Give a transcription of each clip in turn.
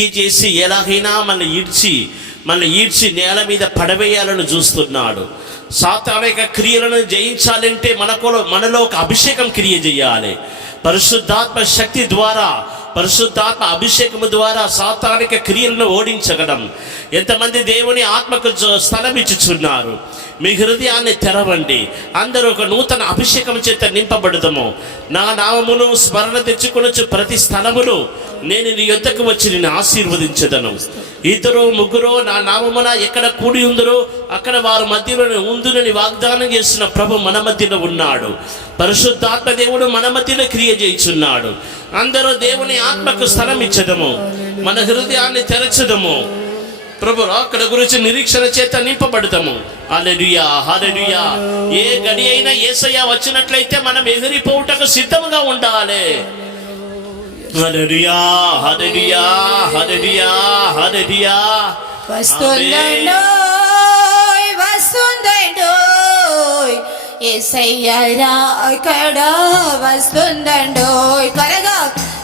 చేసి ఎలాగైనా మనల్ని ఈడ్చి నేల మీద పడవేయాలని చూస్తున్నాడు. సాతాను యొక్క క్రియలను జయించాలంటే మనలో ఒక అభిషేకం క్రియ చేయాలి. పరిశుద్ధాత్మ శక్తి ద్వారా, పరిశుద్ధాత్మ అభిషేకము ద్వారా సాతానిక క్రియలను ఓడించగలం. ఎంతమంది దేవుని ఆత్మకు స్థలం ఇచ్చుచున్నారు? మీ హృదయాన్ని తెరవండి. అందరూ ఒక నూతన అభిషేకం చేత నింపబడదము. నా నామమును స్మరణ తెచ్చుకొనొచ్చు ప్రతి స్థలమును నేను నీ యొద్దకు వచ్చి నిన్ను ఆశీర్వదించదను. 2-3 నా నామమున ఎక్కడ కూడి ఉందరో అక్కడ వారి మధ్యలో ఉందునని వాగ్దానం చేసిన ప్రభు మన మధ్యలో ఉన్నాడు. పరిశుద్ధాత్మ దేవుడు మన మధ్యలో క్రియ చేయుచున్నాడు. అందరూ దేవుని ఆత్మకు స్థలం ఇచ్చదము, మన హృదయాన్ని తెరచదము. ప్రభు అక్కడ గురించి నిరీక్షణ చేత నింపబడతాము. హల్లెలూయా, హల్లెలూయా. ఏ గడి అయినా యేసయ్య వచ్చినట్లయితే మనం ఎగిరిపోవుటకు సిద్ధంగా ఉండాలి. హల్లెలూయా, హల్లెలూయా, హల్లెలూయా, హల్లెలూయా. వస్తుందండోయ్, వస్తుందండోయ్ యేసయ్య రాకడ వస్తుందండోయ్. త్వరగా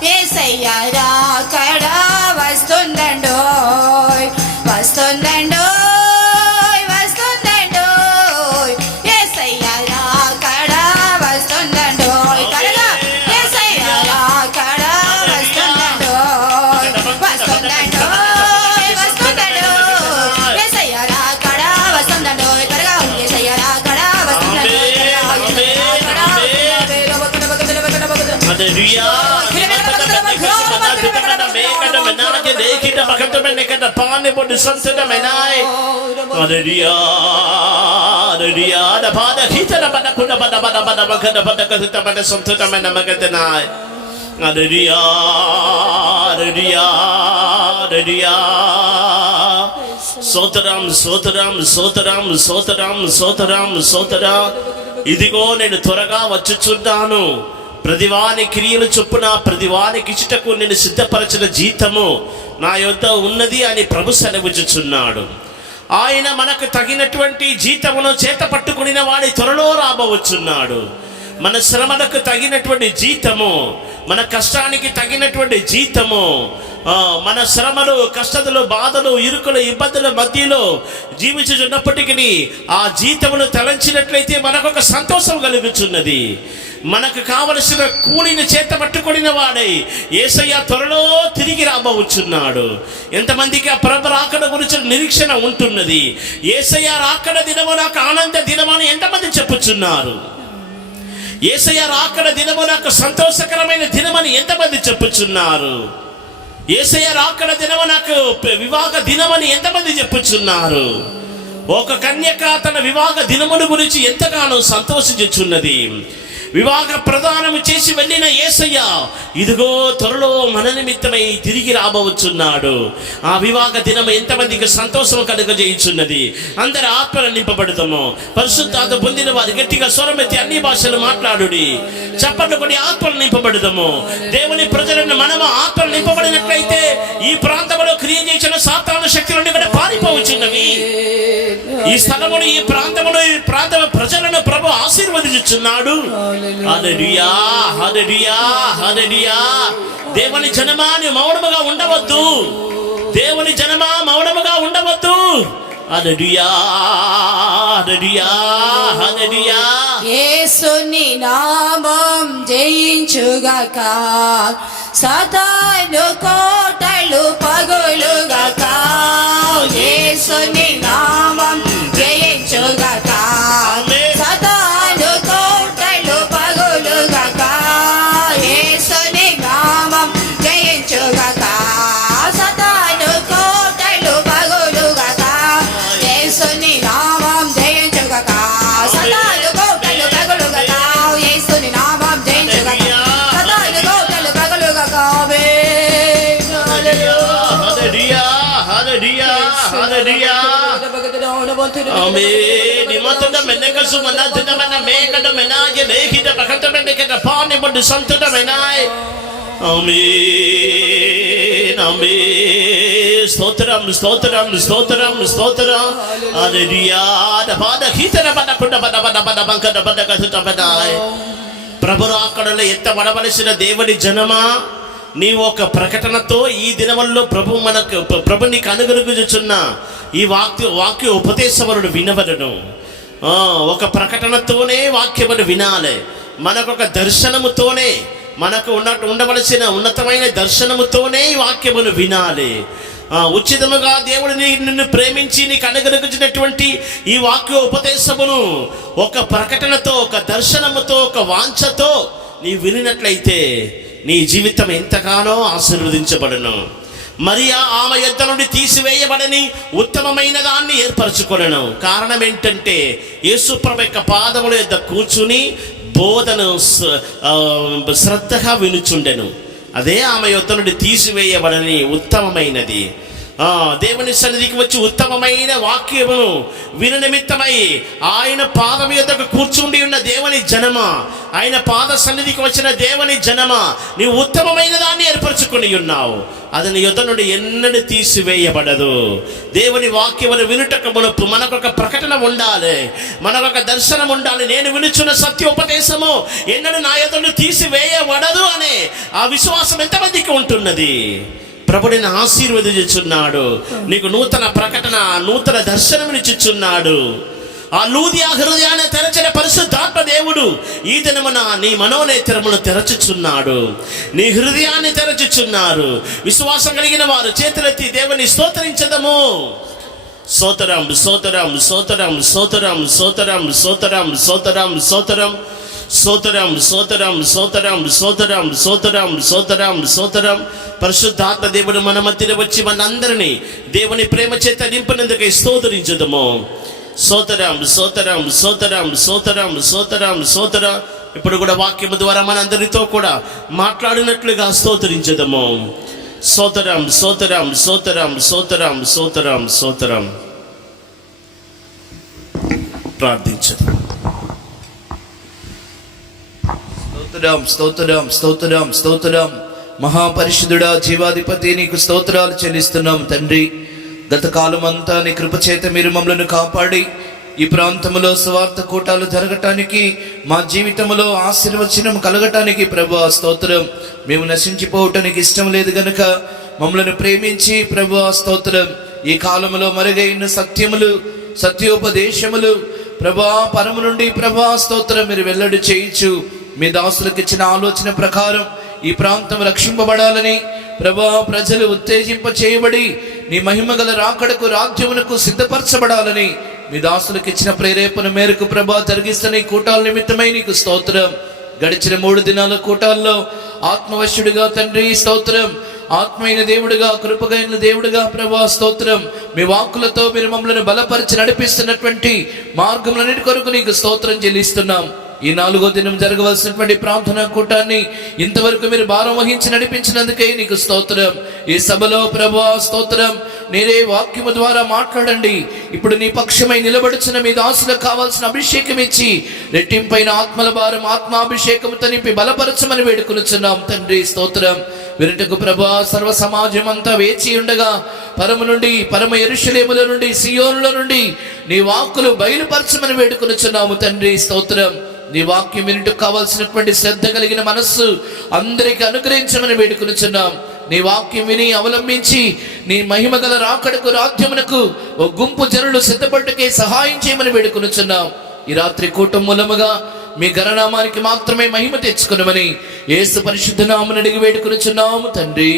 యేసయ్య రాకడ వస్తుందండోయ్, వస్తుందండోయ్, వస్తుందండోయ్ యేసయ్య రాకడ వస్తుందండోయ్. త్వరగా యేసయ్య రాకడ వస్తుందండోయ్, వస్తుందండోయ్, వస్తుందండోయ్ యేసయ్య రాకడ వస్తుందండోయ్. త్వరగా యేసయ్య రాకడ వస్తుందండోయ్. హల్లెలూయా. సోతరం సోతరం సోతరం సోతరం సోతరం సోతరం. ఇదిగో నేను త్వరగా వచ్చుచున్నాను. ప్రతివాని క్రియలు చొప్పున ప్రతివానికి ఇచ్చుటకు నేను సిద్ధపరచిన జీతము నా యొద్ద ఉన్నది అని ప్రభు సెలవుచుచున్నాడు. ఆయన మనకు తగినటువంటి జీతమును చేత పట్టుకుని వాడి త్వరలో రాబోచున్నాడు. మన శ్రమలకు తగినటువంటి జీతము, మన కష్టానికి తగినటువంటి జీతము, మన శ్రమలు, కష్టతలు, బాధలు, ఇరుకులు, ఇబ్బందుల మధ్యలో జీవించుచున్నప్పటికీ ఆ జీతమును తలంచినట్లయితే మనకొక సంతోషం కలుగుచున్నది. మనకు కావలసిన కూలిని చేత పట్టుకొనిన వాడై యేసయ్య త్వరలో తిరిగి రాబోచున్నాడు. ఎంతమందికి ఆ ప్రభు రాకడ గురించి నిరీక్షణ ఉంటున్నది? యేసయ్య రాకడ దినము నాకు ఆనంద దినమని ఎంతమంది చెప్పుచున్నారు? యేసయ్య రాకడ దినము నాకు సంతోషకరమైన దినమని ఎంతమంది చెప్పుచున్నారు? యేసయ్య రాకడ దినము నాకు వివాహ దినమని ఎంతమంది చెప్పుచున్నారు? ఒక కన్యక తన వివాహ దినమును గురించి ఎంతగానో సంతోషించుచున్నది. వివాహ ప్రదానము చేసి వెళ్ళిన యేసయ్య ఇదిగో త్వరలో మన నిమిత్తమై తిరిగి రాబోచున్నాడు. ఆ వివాహ దినం ఎంతమందికి సంతోషం కలుగజేయుచున్నది? అందరి ఆత్మలు నింపబడతాము. పరిశుద్ధాత్మ పొందిన వారు గట్టిగా స్వరమెత్తి అన్ని భాషలు మాట్లాడుడి. చప్పట్లు కొన్ని ఆత్మలు నింపబడతాము. దేవుని ప్రజలను మనము ఆత్మలు నింపబడినట్లయితే ఈ ప్రాంతంలో క్రియ చేసిన సాతాను శక్తులను ఇక్కడ పారిపోవచ్చున్నవి. ఈ స్థలమును, ఈ ప్రాంతమును, ఈ ప్రాంత ప్రజలను ప్రభు ఆశీర్వదించుచున్నాడు. హల్లెలూయా, హల్లెలూయా, హల్లెలూయా. దేవుని జనమాని మౌనముగా ఉండవద్దు. దేవుని జనమా మౌనముగా ఉండవద్దు. హల్లెలూయా, హల్లెలూయా, హల్లెలూయా. యేసుని నామం జయించుగాక, సాతాను కోటలు పగులుగాక. యేసుని నామం జయించుగాక, సాతాను కోటలు పగులుగాక. యేసుని నామం జయించుగాక, సాతాను కోటలు పగులుగాక. యేసుని నామం జయించుగాక, సాతాను కోటలు పగులుగాక. యేసుని నామం జయించుగాక, సాతాను కోటలు పగులుగాక. హల్లెలూయా, హల్లెలూయా, హల్లెలూయా. ఆమేన్. ఇమతద మెనకసు మనదన మన మేకడ మెనాయ లేహిద పకట మెనకడ పాని బొడ్ సంతద మెనాయ. ఆమేన్, ఆమేన్. స్తోత్రం, స్తోత్రం, స్తోత్రం, స్తోత్రం. హల్లెలూయా. దబాద హితన బద కుడ బద బద బద బంకడ బద కసుత బదాయ. ప్రభు రాకడలో ఎత్తబడవలసిన దేవుని జనమా, నీవు ఒక ప్రకటనతో ఈ దినవల్లో ప్రభు నీకు అనుగ్రహించుచున్న ఈ వాక్య ఉపదేశములను వినవలను. ఒక ప్రకటనతోనే వాక్యమును వినాలి. మనకొక దర్శనముతోనే, మనకు ఉండవలసిన ఉన్నతమైన దర్శనముతోనే ఈ వాక్యమును వినాలి. ఉచితముగా దేవుడు నిన్ను ప్రేమించి నీకు అనుగ్రహించినటువంటి ఈ వాక్య ఉపదేశమును ఒక ప్రకటనతో, ఒక దర్శనముతో, ఒక వాంఛతో నీ వినినట్లయితే నీ జీవితం ఎంతగానో ఆశీర్వదించబడును. మరియా ఆమె యొద్ద నుండి తీసివేయబడని ఉత్తమమైన దాన్ని ఏర్పరచుకొనెను. కారణం ఏంటంటే యేసుప్రభు యొక్క పాదముల యొద్ద కూర్చుని బోధను శ్రద్ధగా వినుచుండెను. అదే ఆమె యొద్ద నుండి తీసివేయబడని ఉత్తమమైనది. దేవుని సన్నిధికి వచ్చి ఉత్తమమైన వాక్యమును విను నిమిత్తమై ఆయన పాదం యొద్దకు కూర్చుండి ఉన్న దేవుని జనమ, ఆయన పాద సన్నిధికి వచ్చిన దేవుని జనమ, నీవు ఉత్తమమైన దాన్ని ఏర్పరచుకుని ఉన్నావు. అది నీ యొద్ద నుండి ఎన్నడూ తీసివేయబడదు. దేవుని వాక్యమును వినుటకు మునుపు మనకొక ప్రకటన ఉండాలి, మనకొక దర్శనం ఉండాలి. నేను వినుచున్న సత్యోపదేశము ఎన్నడూ నా యొద్ద నుండి తీసివేయబడదు అనే ఆ విశ్వాసం ఎంతమందికి ఉంటున్నది? ప్రభు నిన్ను ఆశీర్వదించుచున్నాడు. నీకు నూతన ప్రకటన, నూతన దర్శనమునిచ్చుచున్నాడు. ఆ లూదియా హృదయాన్ని తెరచిన పరిశుద్ధాత్మ దేవుడు ఈ దినమున నీ మనోనేత్రమును తెరచుచున్నాడు, నీ హృదయాన్ని తెరచుచున్నారు. విశ్వాసం కలిగిన వారు చేతులెత్తి దేవుని స్తోత్రించదము. స్తోత్రం, స్తోత్రం, స్తోత్రం, స్తోత్రం, స్తోత్రం, స్తోత్రం, స్తోత్రం, స్తోత్రం, స్తోత్రం, స్తోత్రం, స్తోత్రం, స్తోత్రం, స్తోత్రం, స్తోత్రం, స్తోత్రం. పరిశుద్ధాత్మ దేవుడు మన మధ్యలో వచ్చి మనందరినీ దేవుని ప్రేమ చేత నింపినందుకే స్తోత్రించుదము. స్తోత్రం, స్తోత్రం, స్తోత్రం, స్తోత్రం, స్తోత్రం, స్తోత్రం. ఇప్పుడు కూడా వాక్యము ద్వారా మనందరితో కూడా మాట్లాడినట్లుగా స్తోత్రించుదము. స్తోత్రం, స్తోత్రం, స్తోత్రం, స్తోత్రం, స్తోత్రం, స్తోత్రం. ప్రార్థించదు. స్తోత్రం, స్తోత్రం, స్తోత్రం, స్తోత్రం. మహాపరిశుద్ధుడా, జీవాధిపతి, నీకు స్తోత్రాలు చెల్లిస్తున్నాం తండ్రి. గత కాలం అంతా నీ కృపచేత మీరు మమ్మలను కాపాడి ఈ ప్రాంతంలో స్వార్థ కూటాలు జరగటానికి, మా జీవితంలో ఆశీర్వచనం కలగటానికి ప్రభువా స్తోత్రం. మేము నశించిపోవటానికి ఇష్టం లేదు గనుక మమ్మలను ప్రేమించి ప్రభువా స్తోత్రం. ఈ కాలంలో మరుగైన సత్యములు, సత్యోపదేశములు ప్రభా పరము నుండి ప్రభా స్తోత్రం మీరు వెల్లడి చేయించు. మీ దాసులకు ఇచ్చిన ఆలోచన ప్రకారం ఈ ప్రాంతం రక్షింపబడాలని ప్రభా ప్రజలు ఉత్తేజింప చేయబడి నీ మహిమ గల రాకడకు, రాజ్యమునకు సిద్ధపరచబడాలని మీ దాసులకు ఇచ్చిన ప్రేరేపణ మేరకు ప్రభా జరిగిస్తున్న ఈ కూటాల నిమిత్తమై నీకు స్తోత్రం. గడిచిన 3 దినాల కూటాల్లో ఆత్మవశ్యుడిగా తండ్రి స్తోత్రం, ఆత్మైన దేవుడిగా, కృపగైన దేవుడిగా ప్రభా స్తోత్రం. మీ వాక్కులతో మీరు మమ్మల్ని బలపరిచి నడిపిస్తున్నటువంటి మార్గములన్నిటి కొరకు నీకు స్తోత్రం చెల్లిస్తున్నాం. ఈ 4వ దినం జరగవలసినటువంటి ప్రార్థనా కూటాన్ని ఇంతవరకు మీరు భారం వహించి నడిపించినందుకే నీకు స్తోత్రం. ఈ సభలో ప్రభువా స్తోత్రం, నేనే వాక్యము ద్వారా మాట్లాడండి. ఇప్పుడు నీ పక్షమై నిలబడుచున్న మీ దాసులకు కావాల్సిన అభిషేకం ఇచ్చి రెట్టింపైన ఆత్మల భారం, ఆత్మాభిషేకముతో నింపి బలపరచమని వేడుకొనుచున్నాం తండ్రి స్తోత్రం. వినుటకు ప్రభువా సర్వ సమాజం అంతా వేచి ఉండగా పరము నుండి, పరమ యెరూషలేముల నుండి, సియోనుల నుండి నీ వాక్కులు బయలుపరచమని వేడుకొనుచున్నాము తండ్రి స్తోత్రం. నీ వాక్యం వినుటకు కావాల్సినటువంటి శ్రద్ధ కలిగిన మనస్సు అందరికి అనుగ్రహించమని వేడుకొనుచున్నాం. నీ వాక్యం విని అవలంబించి నీ మహిమ గల రాకడకు, రాజ్యమునకు ఓ గుంపు జనులు సిద్ధపడ్డకే సహాయం చేయమని వేడుకొనుచున్నాం. ఈ రాత్రి కూటం మూలముగా మీ గణనామానికి మాత్రమే మహిమ తెచ్చుకునమని యేసు పరిశుద్ధ నామమున అడిగి వేడుకొనుచున్నాము తండ్రి.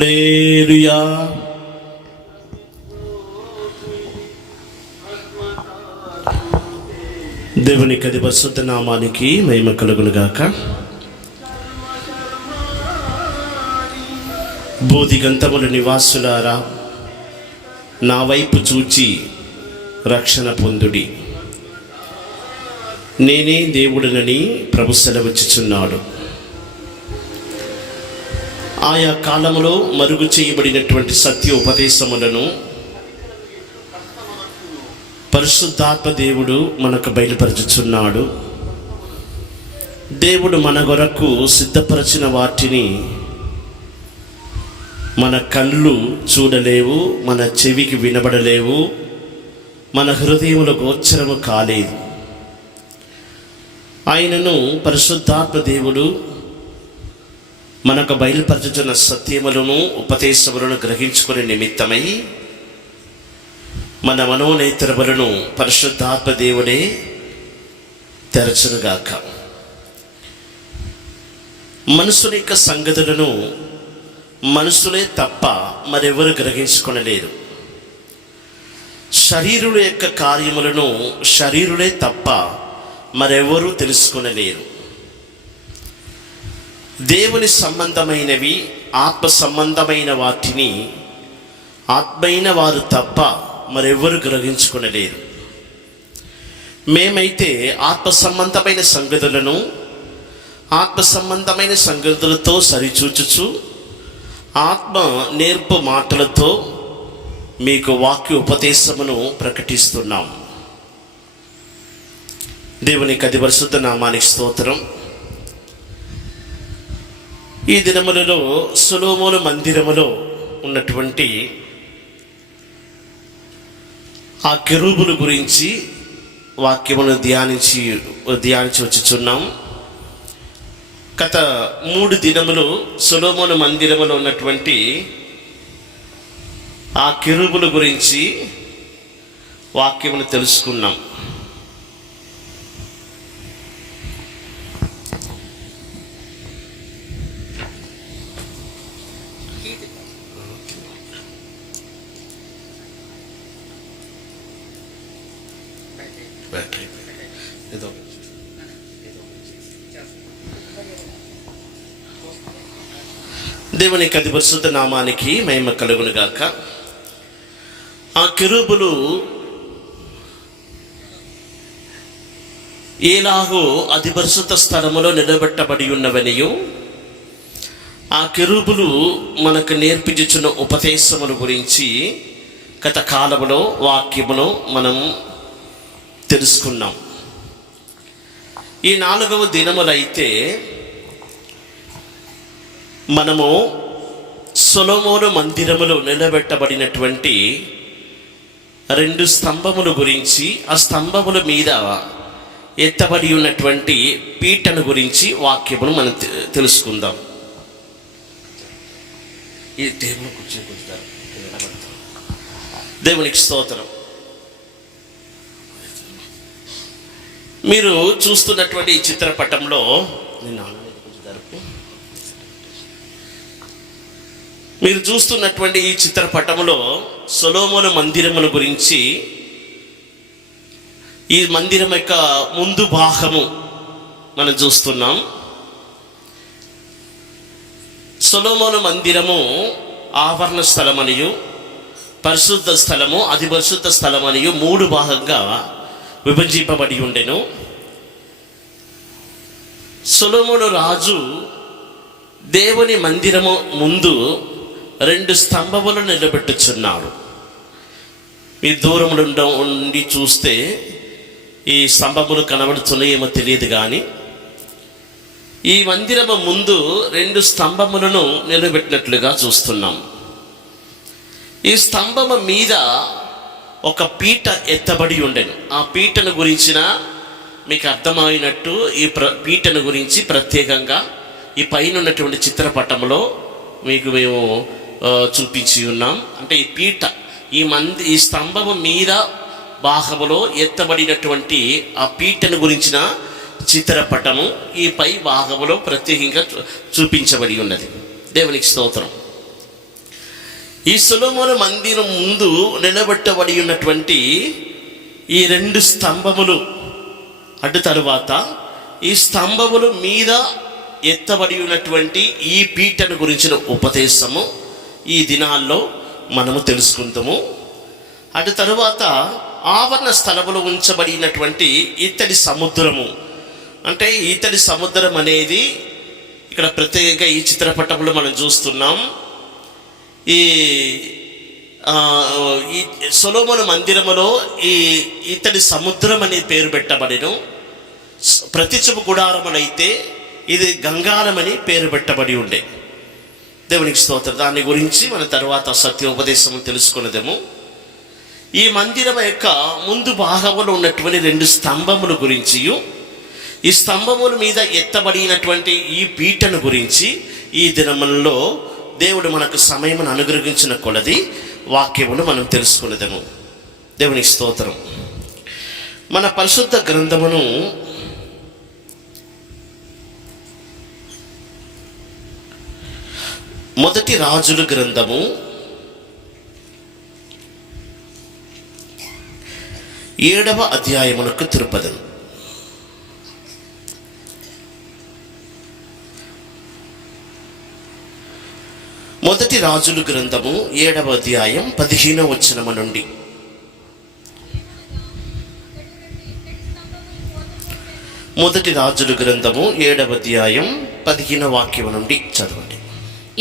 హల్లెలూయా. దేవుని కది పరిశుద్ధ నామానికి మహిమ కలుగును గాక. బోధిగంతముల నివాసులారా, నా వైపు చూచి రక్షణ పొందుడి. నేనే దేవుడినని ప్రభు సెలవిచ్చుచున్నాడు. ఆయా కాలములో మరుగు చేయబడినటువంటి సత్య ఉపదేశములను పరిశుద్ధాత్మ దేవుడు మనకు బయలుపరచుచున్నాడు. దేవుడు మన కొరకు సిద్ధపరచిన వాటిని మన కళ్ళు చూడలేవు, మన చెవికి వినబడలేవు, మన హృదయములో గోచరము కాలేదు. ఆయనను పరిశుద్ధాత్మ దేవుడు మనకు బయలుపరచుచున్న సత్యములను ఉపదేశములను గ్రహించుకునే నిమిత్తమై మన మనోనేత్రములను పరిశుద్ధాత్మ దేవుడే తెరచునుగాక. మనుషుల యొక్క సంగతులను మనుషులే తప్ప మరెవరు గ్రహించుకొనలేరు. శరీరుల యొక్క కార్యములను శరీరులే తప్ప మరెవరూ తెలుసుకొనలేరు. దేవుని సంబంధమైనవి, ఆత్మ సంబంధమైన వాటిని ఆత్మైన వారు తప్ప మరెవరు గ్రహించుకొనలేరు. మేమైతే ఆత్మ సంబంధమైన సంగతులను ఆత్మ సంబంధమైన సంగతులతో సరిచూచుచు ఆత్మ నేర్పు మాటలతో మీకు వాక్య ఉపదేశమును ప్రకటిస్తున్నాం. దేవునికి అతి పరిశుద్ధ నామానికి స్తోత్రం. ఈ దినములలో సొలొమోను మందిరములో ఉన్నటువంటి ఆ కెరూబుల గురించి వాక్యమును ధ్యానించి వచ్చుచున్నాం. గత 3 దినములు సొలొమోను మందిరములో ఉన్నటువంటి ఆ కెరూబుల గురించి వాక్యమును తెలుసుకున్నాం. దేవునికి అతి పరిశుద్ధ నామానికి మహిమ కలుగును గాక. ఆ కెరూబులు ఎలాగో అతి పరిశుద్ధ స్థలములో నిలబెట్టబడి ఉన్నవనియు, ఆ కెరూబులు మనకు నేర్పించుచున్న ఉపదేశముల గురించి గత కాలములో వాక్యమును మనం తెలుసుకున్నాం. ఈ 4వ దినములైతే మనము సొలొమోను మందిరములో నిలబెట్టబడినటువంటి 2 స్తంభముల గురించి, ఆ స్తంభముల మీద ఎత్తబడి ఉన్నటువంటి పీటను గురించి వాక్యమును మనం తెలుసుకుందాం. ఈ టేబుల్ కూర్చోబెడతారు. దేవునికి స్తోత్రం. మీరు చూస్తున్నటువంటి ఈ చిత్రపటంలో సొలొమోను మందిరముల గురించి, ఈ మందిరం యొక్క ముందు భాగము మనం చూస్తున్నాం. సొలొమోను మందిరము ఆవరణ స్థలమనియు, పరిశుద్ధ స్థలము, అతి పరిశుద్ధ స్థలమనియు 3 భాగంగా విభజింపబడి ఉండెను. సొలొమోను రాజు దేవుని మందిరము ముందు 2 స్తంభములు నిలబెట్టుచున్నాడు. మీ దూరంలో ఉండి చూస్తే ఈ స్తంభములు కనబడుతున్నాయేమో తెలియదు, కానీ ఈ మందిరము ముందు 2 స్తంభములను నిలబెట్టినట్లుగా చూస్తున్నాం. ఈ స్తంభము మీద ఒక పీట ఎత్తబడి ఉండెను. ఆ పీటను గురించిన మీకు అర్థమైనట్టు ఈ పీటను గురించి ప్రత్యేకంగా ఈ పైన ఉన్నటువంటి చిత్రపటంలో మీకు మేము చూపించి ఉన్నాం. అంటే ఈ పీట, ఈ స్తంభము మీద భాగములో ఎత్తబడినటువంటి ఆ పీటను గురించిన చిత్రపటము ఈ పై భాగములో ప్రత్యేకంగా చూపించబడి ఉన్నది. దేవునికి స్తోత్రం. ఈ సొలొమోను మందిరం ముందు నిలబెట్టబడి ఉన్నటువంటి ఈ 2 స్తంభములు అటు తరువాత ఈ స్తంభముల మీద ఎత్తబడి ఉన్నటువంటి ఈ పీటను గురించిన ఉపదేశము ఈ దినాల్లో మనము తెలుసుకుంటాము. అటు తరువాత ఆవరణ స్థలములో ఉంచబడినటువంటి ఇత్తడి సముద్రము, అంటే ఇత్తడి సముద్రం అనేది ఇక్కడ ప్రత్యేకంగా ఈ చిత్రపటంలో మనం చూస్తున్నాం. ఈ సొలొమోను మందిరములో ఈ ఇత్తడి సముద్రం అనే పేరు పెట్టబడిను. ప్రతిష్ఠపు గుడారమునైతే ఇది గంగారమని పేరు పెట్టబడి ఉండే. దేవునికి స్తోత్రం. దాని గురించి మన తర్వాత సత్యోపదేశం తెలుసుకున్నదేమో. ఈ మందిరం యొక్క ముందు భాగంలో ఉన్నటువంటి 2 స్తంభముల గురించి, ఈ స్తంభముల మీద ఎత్తబడినటువంటి ఈ పీటను గురించి ఈ దినములలో దేవుడు మనకు సమయం అనుగ్రహించిన కొలది వాక్యమును మనం తెలుసుకునేదేమో. దేవునికి స్తోత్రం. మన పరిశుద్ధ గ్రంథమును మొదటి రాజుల గ్రంథము 7వ అధ్యాయమునకు తిరుపదను. మొదటి రాజుల గ్రంథము 7వ అధ్యాయం 15వ వచనము నుండి. మొదటి రాజుల గ్రంథము 7వ అధ్యాయం 15వ వాక్యము నుండి చదవండి.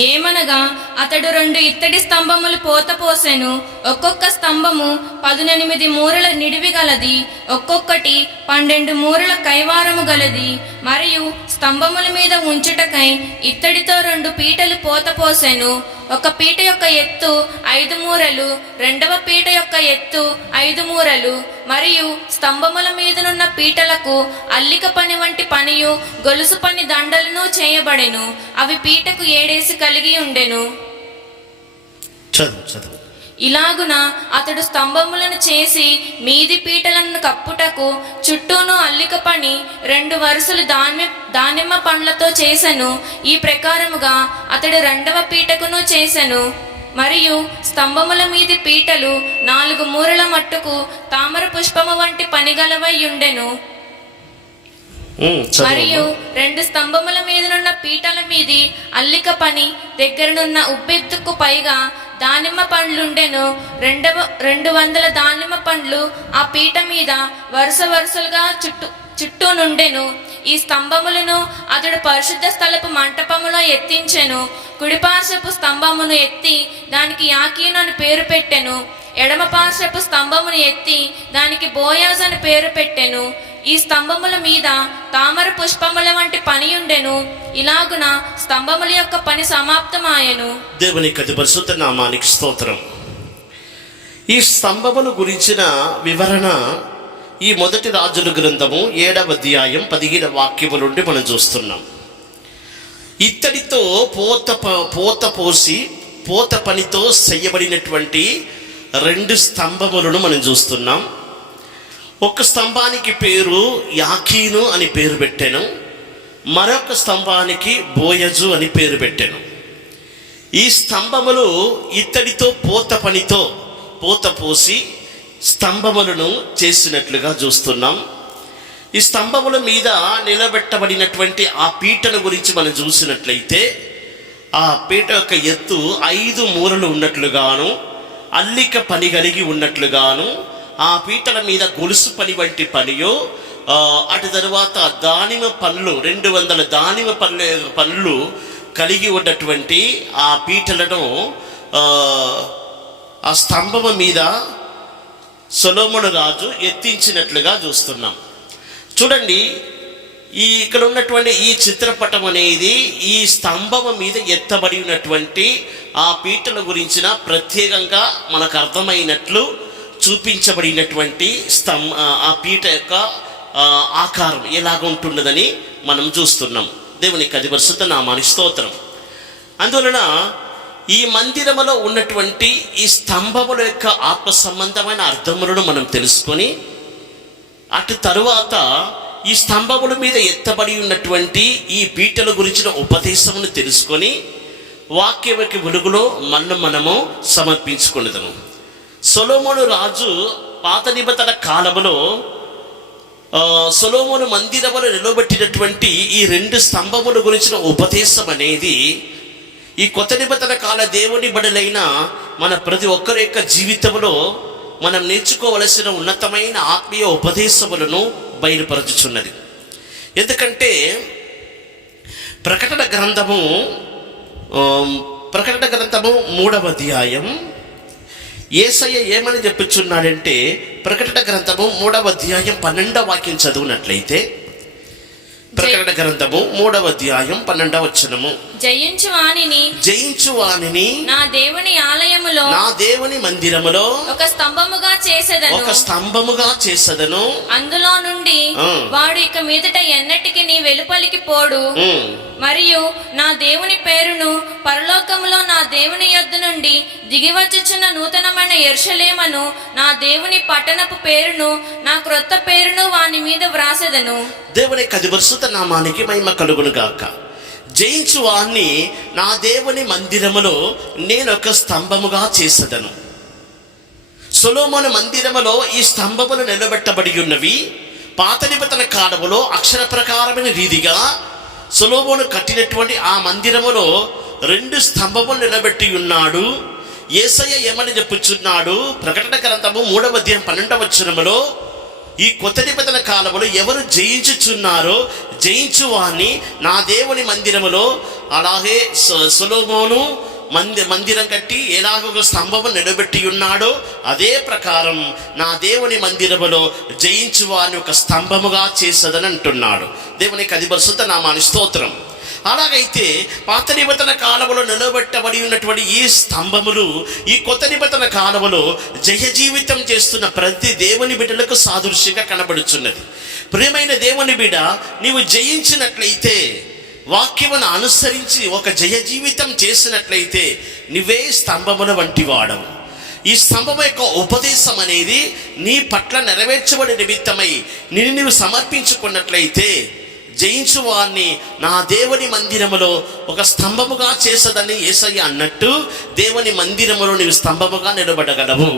ఏమనగా అతడు 2 ఇత్తడి స్తంభములు పోత పోసెను. ఒక్కొక్క స్తంభము 18 మూరల నిడివి గలది, ఒక్కొక్కటి 12 మూరల కైవారము గలది. మరియు స్తంభముల మీద ఉంచుటకై ఇత్తడితో 2 పీటలు పోత పోసెను. ఒక పీట యొక్క ఎత్తు 5 మూరలు, రెండవ పీట యొక్క ఎత్తు 5 మూరలు. మరియు స్తంభముల మీదనున్న పీటలకు అల్లిక పని వంటి పనియు గొలుసు పని దండలను చేయబడెను. అవి పీటకు 7 కలిగి ఉండెను. చదువు. ఇలాగున అతడు స్తంభములను చేసి మీది పీటలను కప్పుటకు చుట్టూను అల్లిక పని 2 వరుసలు దానిమ్మ పండ్లతో చేసెను. ఈ ప్రకారముగా అతడు 2వ పీటకును చేసెను. మరియు స్తంభముల మీది పీటలు 4 మూరల మట్టుకు తామర పుష్పము వంటి పనిగలవై ఉండెను. మరియు 2 స్తంభముల మీదనున్న పీటల మీది అల్లిక పని దగ్గరనున్న ఉబ్బెత్తుకు పైగా దానిమ్మ పండ్లుండెను. 200 దానిమ్మ పండ్లు ఆ పీట మీద వరుస వరుసలుగా చుట్టూ నుండెను. ఈ స్తంభములను అతడు పరిశుద్ధ స్థలపు మంటపములో ఎత్తించెను. కుడిపార్శ్వపు స్తంభమును ఎత్తి దానికి యాకీను అని పేరు పెట్టెను. ఎడమ పార్శ్వపు స్తంభమును ఎత్తి దానికి బోయాజు అని పేరు పెట్టెను. ఈ స్తంభముల మీద తామర పుష్పముల వంటి పని ఉండెను. ఇలాగున స్తంభముల యొక్క పని సమాప్తమాయెను. దేవునికి అతి పరిశుద్ధ నామానికి స్తోత్రం. ఈ స్తంభముల గురించిన వివరణ ఈ మొదటి రాజుల గ్రంథము 7వ అధ్యాయం 15వ వాక్యము నుండి మనం చూస్తున్నాం. ఇత్తడితో పోత పోసి పోత పనితో చేయబడినటువంటి 2 స్తంభములను మనం చూస్తున్నాం. ఒక స్తంభానికి పేరు యాకీను అని పేరు పెట్టాను, మరొక స్తంభానికి బోయజు అని పేరు పెట్టాను. ఈ స్తంభములు ఇత్తడితో పోత పనితో పోత పోసి స్తంభములను చేసినట్లుగా చూస్తున్నాం. ఈ స్తంభముల మీద నిలబెట్టబడినటువంటి ఆ పీటను గురించి మనం చూసినట్లయితే ఆ పీట యొక్క ఎత్తు 5 మూరలు ఉన్నట్లుగాను, అల్లిక పని కలిగి ఉన్నట్లుగాను, ఆ పీటల మీద గొలుసు పని వంటి పనియో, అటు తరువాత దానిమ్మ పండ్లు 200 దానిమ్మ పండ్లు కలిగి ఉన్నటువంటి ఆ పీటలను ఆ స్తంభము మీద సొలొమోను రాజు ఎత్తించినట్లుగా చూస్తున్నాం. చూడండి, ఇక్కడ ఉన్నటువంటి ఈ చిత్రపటం అనేది ఈ స్తంభము మీద ఎత్తబడి ఉన్నటువంటి ఆ పీటల గురించిన ప్రత్యేకంగా మనకు అర్థమైనట్లు చూపించబడినటువంటి ఆ పీట యొక్క ఆకారం ఎలాగ ఉంటున్నదని మనం చూస్తున్నాం. దేవునికి అతి పరిశుద్ధ నామానికి స్తోత్రం. అందువలన ఈ మందిరములో ఉన్నటువంటి ఈ స్తంభముల యొక్క ఆత్మ సంబంధమైన అర్థములను మనం తెలుసుకొని, అటు తరువాత ఈ స్తంభముల మీద ఎత్తబడి ఉన్నటువంటి ఈ పీటల గురించిన ఉపదేశమును తెలుసుకొని వాక్యముకి వెలుగులో మనము సమర్పించుకునేదము. సొలొమోను రాజు పాత నిబంధన కాలములో సొలొమోను మందిరములో నిలబెట్టినటువంటి ఈ 2 స్తంభముల గురించిన ఉపదేశం అనేది ఈ కొత్త నిబంధన కాల దేవుని బడులైన మన ప్రతి ఒక్కరి యొక్క జీవితంలో మనం నేర్చుకోవలసిన ఉన్నతమైన ఆత్మీయ ఉపదేశములను బయలుపరచుచున్నది. ఎందుకంటే ప్రకటన గ్రంథము 3వ అధ్యాయం యేసయ్య ఏమని చెప్పుచున్నాడంటే, ప్రకటన గ్రంథము 3వ అధ్యాయం 12వ వాక్యం చదువునట్లయితే, ప్రకటన గ్రంథము 3వ అధ్యాయం 12వ వచనము. జయించు వానిని నా దేవుని మందిరములో ఒక స్తంభముగా చేసెదను. అందులో నుండి వాడు ఇక మీదట ఎన్నటికి నీ వెలుపలికి పోడు. మరియు నా దేవుని పేరును పరలోకములో నా దేవుని యొద్ద నుండి దిగివచ్చుచున్న నూతనమైన యెరూషలేమును నా దేవుని పట్టణపు పేరును నా క్రొత్త పేరును వాని మీద వ్రాసెదను. దేవుని పరిశుద్ధ నామానికి మహిమ కలుగును గాక. జయించు వాణ్ణి నా దేవుని మందిరములో నేను ఒక స్తంభముగా చేసెదను. సొలొమోను మందిరములో ఈ స్తంభములు నిలబెట్టబడి ఉన్నవి. పాత నిబంధన కాలములో అక్షర ప్రకారమైన రీతిగా సొలొమోను కట్టినటువంటి ఆ మందిరములో 2 స్తంభములు నిలబెట్టి ఉన్నాడు. యేసయ్య ఏమని చెప్పుచున్నాడు? ప్రకటన గ్రంథము 3వ అధ్యాయం 12వ వచనములో, ఈ కొత్త నిబంధన కాలంలో ఎవరు జయించుచున్నారో జయించు వాణ్ణి నా దేవుని మందిరములో, అలాగే సొలొమోను మందిరం కట్టి ఎలాగో స్తంభము నిలబెట్టి ఉన్నాడో అదే ప్రకారం నా దేవుని మందిరములో జయించు వాణ్ణి ఒక స్తంభముగా చేసదని అంటున్నాడు. దేవునికి పరిశుద్ధ నామానికి స్తోత్రం. అలాగైతే పాత నిబంధన కాలములో నిలబెట్టబడి ఉన్నటువంటి ఈ స్తంభములు ఈ కొత్త నిబంధన కాలములో జయ జీవితం చేస్తున్న ప్రతి దేవుని బిడ్డలకు సాదృశ్యంగా కనబడుచున్నది. ప్రియమైన దేవుని బిడ్డ, నీవు జయించినట్లయితే, వాక్యమును అనుసరించి ఒక జయ జీవితం చేసినట్లయితే నువ్వే స్తంభముల వంటి వాడవు. ఈ స్తంభం యొక్క ఉపదేశం అనేది నీ పట్ల నెరవేర్చబడి నిమిత్తమై నీవు సమర్పించుకున్నట్లయితే జయించు వాణ్ణి నా దేవుని మందిరములో ఒక స్తంభముగా చేసదని యేసయ్య అన్నట్టు దేవుని మందిరములో నీవు స్తంభముగా నిలబడగలవు.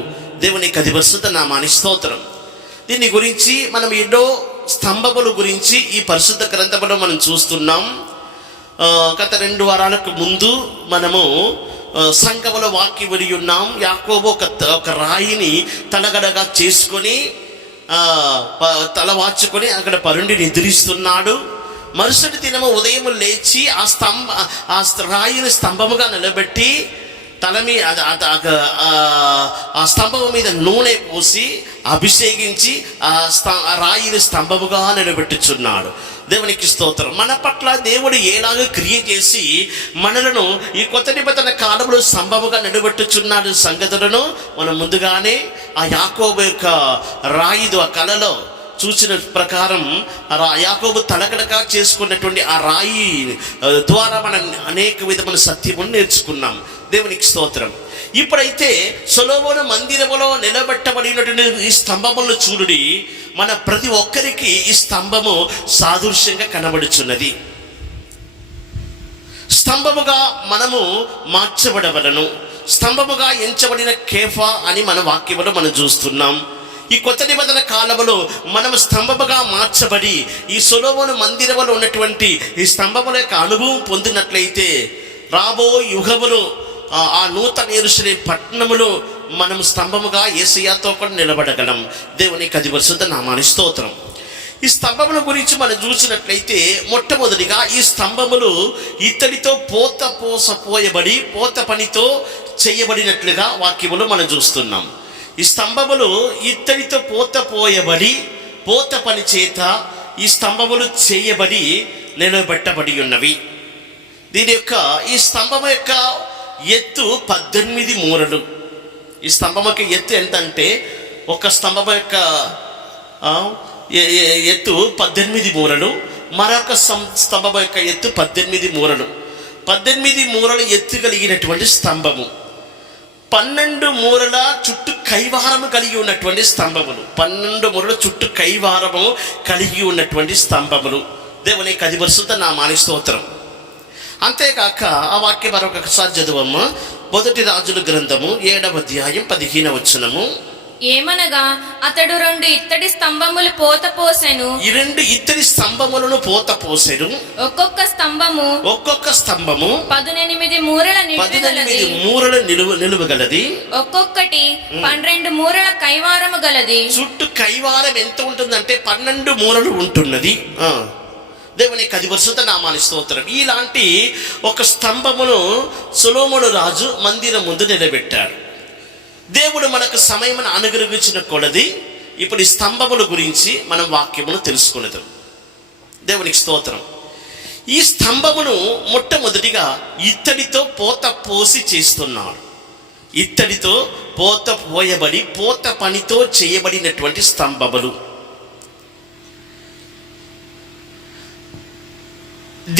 దేవునికి పరిశుద్ధ నామానికి స్తోత్రం. దీని గురించి మనం ఎన్నో స్తంభముల గురించి ఈ పరిశుద్ధ గ్రంథములో మనం చూస్తున్నాం. గత 2 వారాలకు ముందు మనము సంఘములో వాక్యం విని ఉన్నాం. యాకోబు ఒక రాయిని తలగడగా చేసుకొని తల వాచుకొని అక్కడ పరుండి నిద్రిస్తున్నాడు. మరుసటి దినము ఉదయం లేచి ఆ రాయిని స్తంభముగా నిలబెట్టి తల మీద ఆ స్తంభం మీద నూనె పోసి అభిషేకించి ఆ రాయిని స్తంభముగా నిలబెట్టుచున్నాడు. దేవునికి స్తోత్రం. మన పట్ల దేవుడు ఏలాగో క్రియ చేసి మనలను ఈ కొత్త నిబంధన కాలంలో స్తంభముగా నిలబెట్టుచున్నాడు సంగతులను మనం ముందుగానే ఆ యాకోబు యొక్క రాయిదు ఆ కలలో చూసిన ప్రకారం యాకోబు తలకడగా చేసుకున్నటువంటి ఆ రాయి ద్వారా మనం అనేక విధమైన సత్యమును నేర్చుకున్నాం. దేవునికి స్తోత్రం. ఇప్పుడైతే సొలొమోను మందిరములో నిలబెట్టబడినటువంటి ఈ స్తంభములను చూడుడి. మన ప్రతి ఒక్కరికి ఈ స్తంభము సాదృశ్యంగా కనబడుచున్నది. స్తంభముగా మనము మార్చబడవలను. స్తంభముగా ఎంచబడిన కేఫా అని మన వాక్యములో మనం చూస్తున్నాం. ఈ కొత్త నిబంధన కాలంలో మనం స్తంభముగా మార్చబడి ఈ సొలొమోను మందిరములో ఉన్నటువంటి ఈ స్తంభముల యొక్క అనుభవం పొందినట్లయితే రాబో యుగములో ఆ నూతన యెరూషలేము పట్టణములో మనం స్తంభముగా యేసయ్యతో కూడా నిలబడగలం. దేవునికి పరిశుద్ధ నామానికి స్తోత్రం. ఈ స్తంభముల గురించి మనం చూసినట్లయితే మొట్టమొదటిగా ఈ స్తంభములు ఇత్తడితో పోయబడి పోత పనితో చేయబడినట్లుగా వాక్యములో మనం చూస్తున్నాం. ఈ స్తంభములు ఇత్తడితో పోయబడి పోత పని చేత ఈ స్తంభములు చేయబడి నిలబెట్టబడి ఉన్నవి. దీని యొక్క ఈ స్తంభం యొక్క ఎత్తు 18 మూరలు. ఈ స్తంభం యొక్క ఎత్తు ఎంత అంటే ఒక స్తంభం యొక్క ఎత్తు 18 మూరలు, మరొక స్తంభం యొక్క ఎత్తు 18 మూరలు. 18 మూరలు ఎత్తు కలిగినటువంటి స్తంభము. 12 మూరల చుట్టూ కైవారము కలిగి ఉన్నటువంటి స్తంభములు. 12 మూరల చుట్టూ కైవారము కలిగి ఉన్నటువంటి స్తంభములు. దేవునికి పరిశుద్ధ నామానికి స్తోత్రం. అంతేకాక ఆ వాక్యం మరొకసారి చదువమ్మ. 1 రాజుల గ్రంథము 7వ అధ్యాయం 15వ వచనము. ఏమనగా అతడు 2 ఇత్తడి స్తంభములు పోత పోసెను. ఈ 2 ఇత్తడి స్తంభములను పోత పోసెను. ఒక్కొక్క స్తంభము 18 మూరల నిలువగలది. ఒక్కొక్కటి 12 మూరల కైవారము గలది. చుట్టూ కైవారం ఎంత ఉంటుందంటే 12 మూరలు ఉంటున్నది. దేవునికి పరిశుద్ధ నామానికి స్తోత్రం. ఇలాంటి ఒక స్తంభమును సొలొమోను రాజు మందిరం ముందు నిలబెట్టాడు. దేవుడు మనకు సమయమును అనుగ్రహించిన కొలది ఇప్పుడు ఈ స్తంభముల గురించి మనం వాక్యమును తెలుసుకునేదాం. దేవునికి స్తోత్రం. ఈ స్తంభమును మొట్టమొదటిగా ఇత్తడితో పోత పోసి చేస్తున్నాడు. ఇత్తడితో పోత పోయబడి పోత పనితో చేయబడినటువంటి స్తంభములు.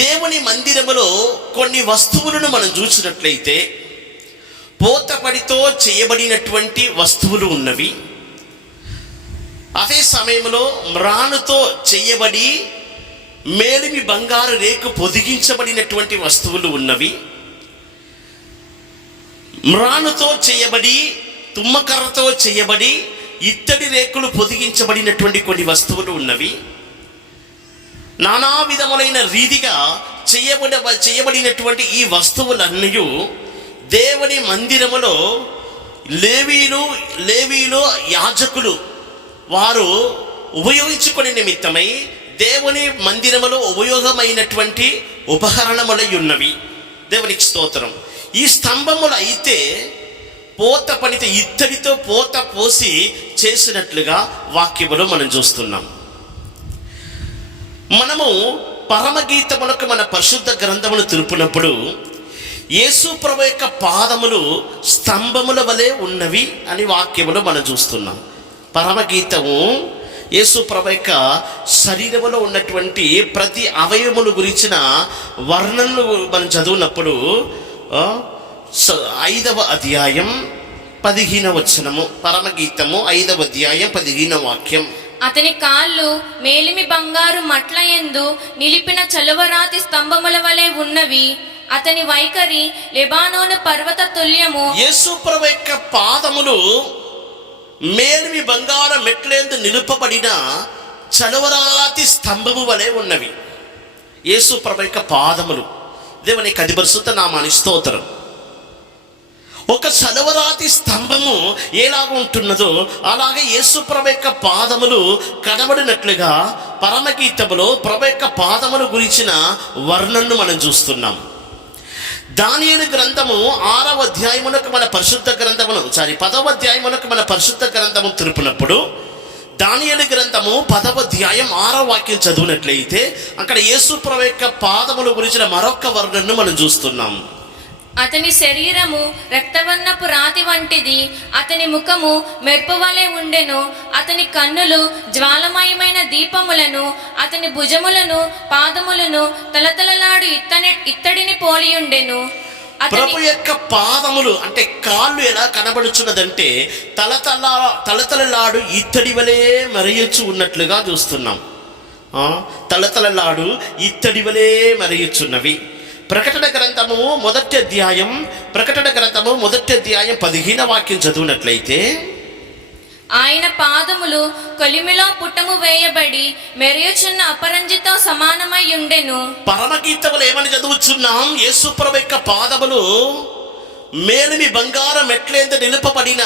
దేవుని మందిరములో కొన్ని వస్తువులను మనం చూసినట్లయితే పోత పనితో చేయబడినటువంటి వస్తువులు ఉన్నవి. అదే సమయంలో మ్రానుతో చేయబడి మేలిమి బంగారు రేకు పొదిగించబడినటువంటి వస్తువులు ఉన్నవి. మ్రానుతో చేయబడి తుమ్మకర్రతో చేయబడి ఇత్తడి రేకులు పొదిగించబడినటువంటి కొన్ని వస్తువులు ఉన్నవి. నానా విధములైన రీతిగా చేయబడినటువంటి ఈ వస్తువులన్నీ దేవుని మందిరములో లేవీలు యాజకులు వారు ఉపయోగించుకునే నిమిత్తమై దేవుని మందిరములో ఉపయోగమైనటువంటి ఉపకరణములై ఉన్నవి. దేవునికి స్తోత్రం. ఈ స్తంభములు అయితే పోత పనితో ఇత్తడితో పోత పోసి చేసినట్లుగా వాక్యములో మనం చూస్తున్నాం. మనము పరమగీతములకు మన పరిశుద్ధ గ్రంథమును తెలుపునప్పుడు యేసు ప్రభు యొక్క పాదములు స్తంభముల వలె ఉన్నవి అని వాక్యములో మనం చూస్తున్నాం. పరమగీతము యేసు ప్రభు యొక్క శరీరములో ఉన్నటువంటి ప్రతి అవయవముల గురించిన వర్ణనలు మనం చదివినప్పుడు 5వ అధ్యాయం 15వ వచనము, పరమగీతము 5వ అధ్యాయం 15వ వాక్యం. అతని కాళ్ళు మేలిమి బంగారు మట్లయందు నిలిపిన చలువరాతి స్తంభముల వలె ఉన్నవి. అతని వైఖరి లెబానోను పర్వత తుల్యము. యేసు ప్రభు యొక్క పాదములు మేలిమి బంగార మెట్లేందు నిలుపబడిన చలువరాతి స్తంభము వలె ఉన్నవి. యేసు ప్రభు యొక్క పాదములు. దేవుని అతి పరిశుద్ధ నామానికి స్తోత్రం. ఒక చలువరాతి స్తంభము ఎలాగ ఉంటున్నదో అలాగే యేసు ప్రభు యొక్క పాదములు కనబడినట్లుగా పరమగీతములో ప్రభు యొక్క పాదముల గురించిన వర్ణనను మనం చూస్తున్నాం. దానియేలు గ్రంథము 6వ అధ్యాయమునకు మన పరిశుద్ధ గ్రంథమును 10వ అధ్యాయమునకు మన పరిశుద్ధ గ్రంథము తెలుపునప్పుడు దానియేలు గ్రంథము 10వ అధ్యాయం 6వ వాక్యం చదివినట్లయితే అక్కడ యేసు ప్రభు యొక్క పాదముల గురించిన మరొక వర్ణనను మనం చూస్తున్నాం. అతని శరీరము రక్తవర్ణపు రాతి వంటిది. అతని ముఖము మెరుపు వలె ఉండెను. అతని కన్నులు జ్వాలమయమైన దీపములను, అతని భుజములను పాదములను తలతలలాడు ఇత్తడిని పోలియుండెను. ప్రభు యొక్క పాదములు అంటే కాళ్ళు ఎలా కనబడుచున్నదంటే తలతలలాడు ఇత్తడి వలె మరయచ్చు ఉన్నట్లుగా చూస్తున్నాం. తలతలలాడు ఇత్తడి వలె మరయుచున్నవి. ప్రకటన గ్రంథము మొదటి అధ్యాయం 15వ వాక్యం చదివినట్లయితే ఆయన పాదములు కొలిమిలో పుటము వేయబడి మెరయుచున్న అపరంజితో సమానమై ఉండెను. పరమగీతములు ఏమని చదువుచున్నాం? యేసు ప్రభు యొక్క పాదములు మేలిమి బంగారం మెట్లేందు నిలుపబడిన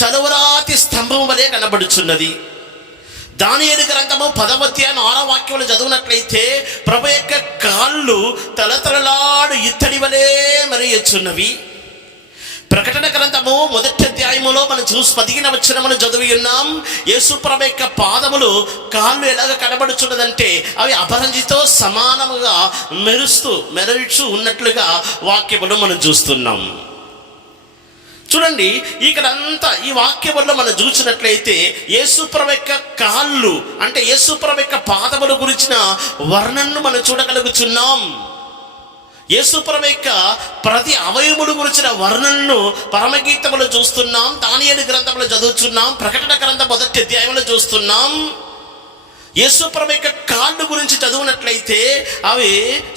చలువరాతి స్తంభం వలె కనబడుచున్నది. దానియేలు గ్రంథము 10వ అధ్యాయం 6వ వాక్యంలో చదివినట్లయితే ప్రభు యొక్క కాళ్ళు తలతలలాడు ఇత్తడి వలె మరియుచున్నవి. ప్రకటన గ్రంథము మొదటి అధ్యాయములో మనం 15వ వచనమును చదివి ఉన్నాం. యేసు ప్రభు యొక్క పాదములు కాళ్ళు ఎలాగ కనబడుచున్నదంటే అవి అపరంజితో సమానముగా మెరుస్తూ ఉన్నట్లుగా వాక్యములు మనం చూస్తున్నాం. చూడండి, ఇక్కడంతా ఈ వాక్యములో మనం చూసినట్లయితే యేసు ప్రభు యొక్క కాళ్ళు అంటే యేసు ప్రభు యొక్క పాదముల గురించిన వర్ణనను మనం చూడగలుగుతున్నాం. యేసు ప్రభు యొక్క ప్రతి అవయముల గురించిన వర్ణనను పరమగీతములో చూస్తున్నాం. దానియేలు గ్రంథంలో చదువుతున్నాం. ప్రకటన గ్రంథం 1వ అధ్యాయంలో చూస్తున్నాం. యేసు ప్రభు యొక్క కాళ్ళు గురించి చదివినట్లయితే అవి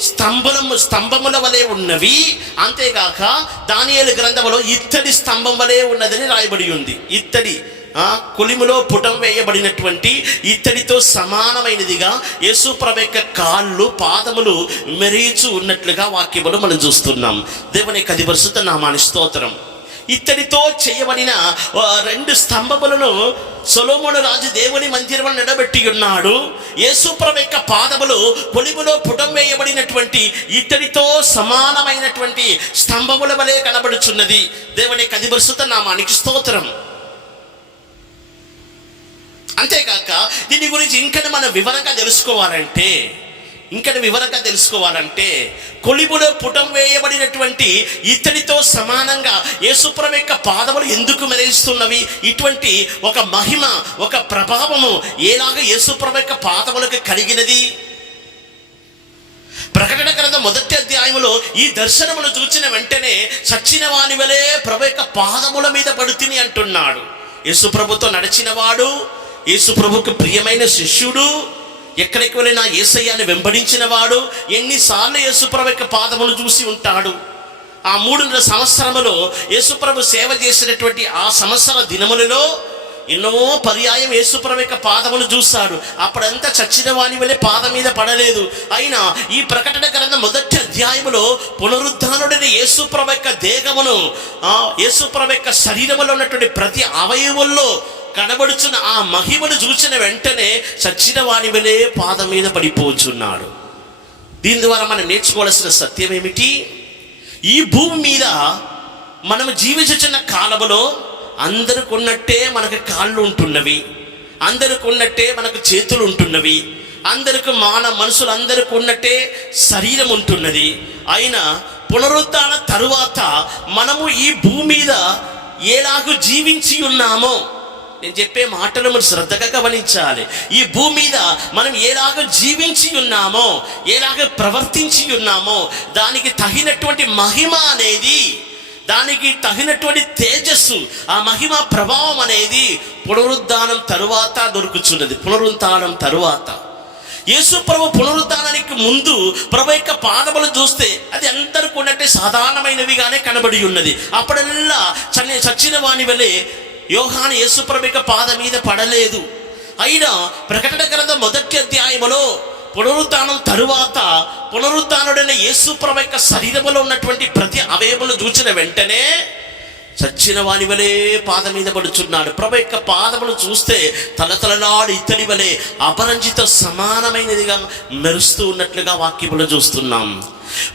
స్తంభముల వలె ఉన్నవి. అంతేగాక దానియేలు గ్రంథములో ఇత్తడి స్తంభం వలె ఉన్నదని రాయబడి ఉంది. ఇత్తడి కొలిమిలో పుటం వేయబడినటువంటి ఇత్తడితో సమానమైనదిగా యేసు ప్రభు యొక్క కాళ్ళు పాదములు మెరియుచు ఉన్నట్లుగా వాక్యములు మనం చూస్తున్నాం. దేవుని అతి పరిశుద్ధ నామానికి స్తోత్రం. ఇత్తడితో చేయబడిన 2 స్తంభములను సొలొమోను రాజు దేవుని మందిరములో నిలబెట్టి ఉన్నాడు. యేసు ప్రభు యొక్క పాదములు కొలిమిలో పుటం వేయబడినటువంటి ఇత్తడితో సమానమైనటువంటి స్తంభముల వలె కనబడుచున్నది. దేవుని అతి పరిశుద్ధ నామానికి స్తోత్రం. అంతేకాక దీని గురించి ఇంకా మనం వివరంగా తెలుసుకోవాలంటే కొలిములో పుటం వేయబడినటువంటి ఇత్తడితో సమానంగా యేసుప్రభు యొక్క పాదములు ఎందుకు మెరుస్తున్నవి? ఇటువంటి ఒక మహిమ, ఒక ప్రభావము ఎలాగ యేసుప్రభు యొక్క పాదములకు కలిగినది? ప్రకటన గ్రంథం 1వ అధ్యాయములో ఈ దర్శనమును చూచిన వెంటనే చచ్చిన వాని వలె ప్రభు యొక్క పాదముల మీద పడుతిని అంటున్నాడు. యేసు ప్రభుతో నడిచినవాడు, యేసు ప్రభుకు ప్రియమైన శిష్యుడు, ఎక్కడికి వెళ్ళినా యేసయ్యాన్ని వెంబడించిన వాడు ఎన్నిసార్లు యేసు ప్రభు యొక్క పాదములు చూసి ఉంటాడు. ఆ 3.5 సంవత్సరములో యేసు ప్రభు సేవ చేసినటువంటి ఆ సంవత్సర దినములలో ఎన్నో పర్యాయం యేసుప్రభు యొక్క పాదములు చూశాడు. అప్పుడంతా చచ్చిన వాని వలె పాదం మీద పడలేదు. అయినా ఈ ప్రకటన గ్రంథం 1వ అధ్యాయములో పునరుద్ధానుడైన యేసుప్రభు యొక్క దేహమును, యేసుప్రభు యొక్క శరీరములో ఉన్నటువంటి ప్రతి అవయవుల్లో కనబడుచున్న ఆ మహిమను చూసిన వెంటనే చచ్చిన వాని వలె పాదం మీద పడిపోచున్నాడు. దీని ద్వారా మనం నేర్చుకోవాల్సిన సత్యం ఏమిటి? ఈ భూమి మీద మనం జీవించుచున్న కాలములో అందరికి ఉన్నట్టే మనకు కాళ్ళు ఉంటున్నవి, అందరికి ఉన్నట్టే మనకు చేతులు ఉంటున్నవి, అందరికి మనుషులందరికీ ఉన్నట్టే శరీరం ఉంటున్నది. అయినా పునరుద్ధాన తరువాత మనము ఈ భూమి మీద ఎలాగూ జీవించి ఉన్నామో, నేను చెప్పే మాటలు మనం శ్రద్ధగా గమనించాలి. ఈ భూమి మీద మనం ఎలాగ జీవించి ఉన్నామో, ఎలాగ ప్రవర్తించి ఉన్నామో దానికి తగినటువంటి మహిమ అనేది, దానికి తగినటువంటి తేజస్సు, ఆ మహిమ ప్రభావం అనేది పునరుద్ధానం తరువాత దొరుకుతున్నది. పునరుద్ధానం తరువాత యేసు ప్రభు పునరుద్ధానానికి ముందు ప్రభు యొక్క పాదములు చూస్తే అది అందరికీ ఉన్నట్టే సాధారణమైనవిగానే కనబడి ఉన్నది. అప్పుడల్లా చచ్చిన వాని వలె యోహాను యేసు ప్రభు యొక్క పాదం మీద పడలేదు. అయినా ప్రకటన గ్రంథం 1వ అధ్యాయములో పునరుద్ధానం తరువాత పునరుద్ధానుడైన యేసు ప్రభు యొక్క శరీరములో ఉన్నటువంటి ప్రతి అవయములు చూచిన వెంటనే చచ్చిన వాని వలె పాదం మీద పడుచున్నాడు. ప్రభు యొక్క పాదములు చూస్తే తలతలనాడు ఇత్తడి వలె అపరంజితో సమానమైనదిగా మెరుస్తూ ఉన్నట్లుగా వాక్యములు చూస్తున్నాం.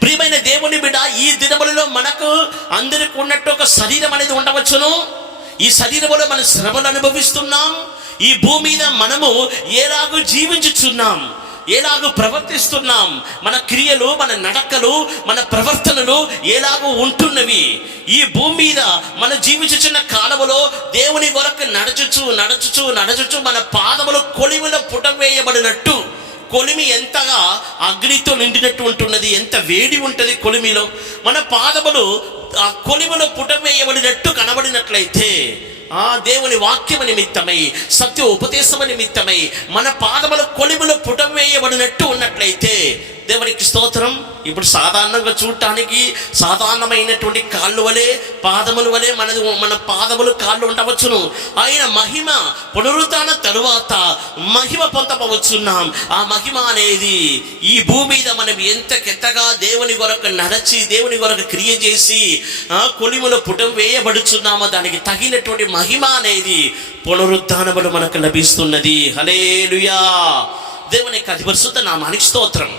ప్రియమైన దేవుని బిడ్డ, ఈ దినములలో మనకు అందరికి ఉన్నట్టు ఒక శరీరం అనేది ఉండవచ్చును. ఈ శరీరములో మన శ్రమలు అనుభవిస్తున్నాం. ఈ భూమి మీద మనము ఎలాగూ జీవించుచున్నాం, ఎలాగూ ప్రవర్తిస్తున్నాం, మన క్రియలు, మన నడకలు, మన ప్రవర్తనలు ఎలాగూ ఉంటున్నవి. ఈ భూమి మీద మన జీవించుచున్న కాలములో దేవుని కొరకు నడుచుచు మన పాదములు కొలిమిలో పుటం వేయబడినట్టు, కొలిమి ఎంతగా అగ్నితో నిండినట్టు ఉంటున్నది, ఎంత వేడి ఉంటుంది కొలిమిలో, మన పాదములు ఆ కొలిమిలో పుటం వేయబడినట్టు కనబడినట్లయితే, ఆ దేవుని వాక్యము నిమిత్తమై, సత్య ఉపదేశము నిమిత్తమై మన పాదముల కొలిమిలో పుటం వేయబడినట్టు ఉన్నట్లయితే దేవునికి స్తోత్రం. ఇప్పుడు సాధారణంగా చూడటానికి సాధారణమైనటువంటి కాళ్ళు వలె, పాదముల వలె మన పాదములు, కాళ్ళు ఉండవచ్చును. ఆయన మహిమ పునరుద్ధాన తరువాత మహిమ పొందవచ్చున్నాం. ఆ మహిమ అనేది ఈ భూమి మీద మనం ఎంతగా దేవుని కొరకు నడచి, దేవుని కొరకు క్రియ చేసి కొలిములో పుటం వేయబడుచున్నామో దానికి తగినటువంటి మహిమ అనేది పునరుద్ధానములు మనకు లభిస్తున్నది. హల్లెలూయా. దేవునికి అతి పరిశుద్ధ నామానికి స్తోత్రం.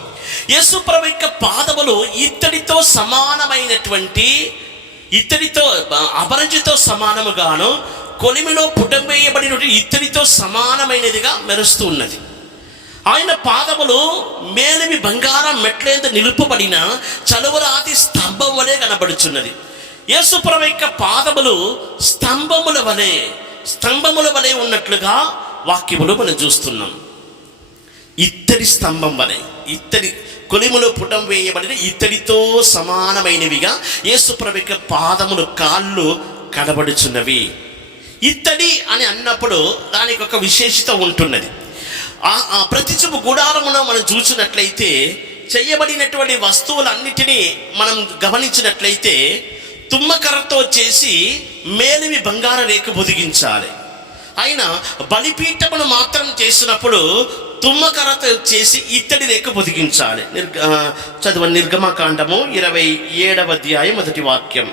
యేసు ప్రభు యొక్క పాదములు ఇత్తడితో సమానమైనటువంటి, ఇత్తడితో అపరంజితో సమానముగాను, కొలిమిలో పుటం వేయబడినటువంటి ఇత్తడితో సమానమైనదిగా మెరుస్తూ ఉన్నది. ఆయన పాదములు మేలిమి బంగారం మెట్లేంత నిలుపబడిన చలువరాతి స్తంభం వలె కనబడుచున్నది. యేసు ప్రభు యొక్క పాదములు స్తంభముల వలె ఉన్నట్లుగా వాక్యములు మనం చూస్తున్నాం. ఇత్తడి స్తంభం వలె, ఇత్తడి కొలిములో పుటం వేయబడిన ఇత్తడితో సమానమైనవిగా యేసు ప్రభు యొక్క పాదములు, కాళ్ళు కనబడుచున్నవి. ఇత్తడి అని అన్నప్పుడు దానికి ఒక విశేషత ఉంటున్నది. ఆ ప్రతిచూపు గుడారమున మనం చూసినట్లయితే చేయబడినటువంటి వస్తువులన్నిటినీ మనం గమనించినట్లయితే తుమ్మకర్రతో చేసి మేలిమి బంగార రేకు పొదిగించాలి. అయినా బలిపీఠమును మాత్రం చేసినప్పుడు తుమ్మకర్రతో చేసి ఇత్తడి రేకు పొదిగించాలి. చదవండి, నిర్గమకాండము 27వ అధ్యాయం 1వ వాక్యం.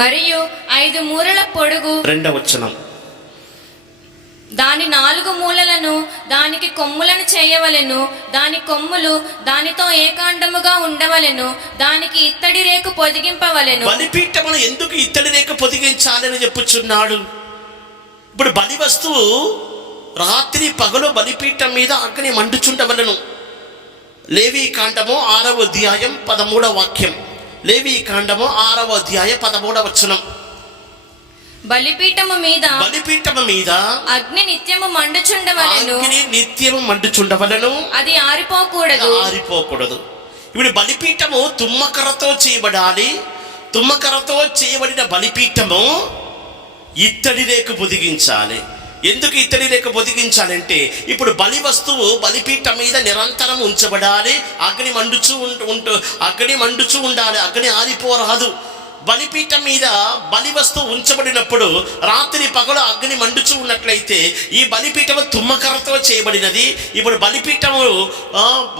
మరియు 5 మూరల పొడుగు 2వ వచనం. దాని 4 మూలలను దానికి కొమ్ములను చేయవలెను, దాని కొమ్ములు దానితో ఏకాండముగా ఉండవలెను, దానికి ఇత్తడి రేకు పొదిగింపవలెను. బలిపీఠమును ఎందుకు ఇత్తడి రేకు పొదిగించాలని చెప్పుచున్నాడు? ఇప్పుడు బలి వస్తువు రాత్రి పగలు బలిపీఠం మీద అగ్ని మండుచుండవలను. లేవీ కాండము 6వ అధ్యాయం 13వ వాక్యం. లేవీ కాండము 6వ అధ్యాయం 13వ వచనం. బలిపీఠము మీద అగ్ని నిత్యము మండుచుండవలెను. అగ్ని నిత్యము మండుచుండవలను. అది ఆరిపోకూడదు. ఇప్పుడు బలిపీఠము తుమ్మకర్రతో చేయబడాలి. తుమ్మకర్రతో చేయబడిన బలిపీఠము ఇత్తడి రేకు పొదిగించాలి. ఎందుకు ఇత్తడి రేకు పొదిగించాలంటే ఇప్పుడు బలి వస్తువు బలిపీఠం మీద నిరంతరం ఉంచబడాలి. అగ్ని మండుచూ ఉండాలి. అగ్ని ఆరిపోరాదు. బలిపీఠం మీద బలి వస్తువు ఉంచబడినప్పుడు రాత్రి పగలు అగ్ని మండుచూ ఉన్నట్లయితే ఈ బలిపీఠము తుమ్మకర్రతో చేయబడినది. ఇప్పుడు బలిపీఠము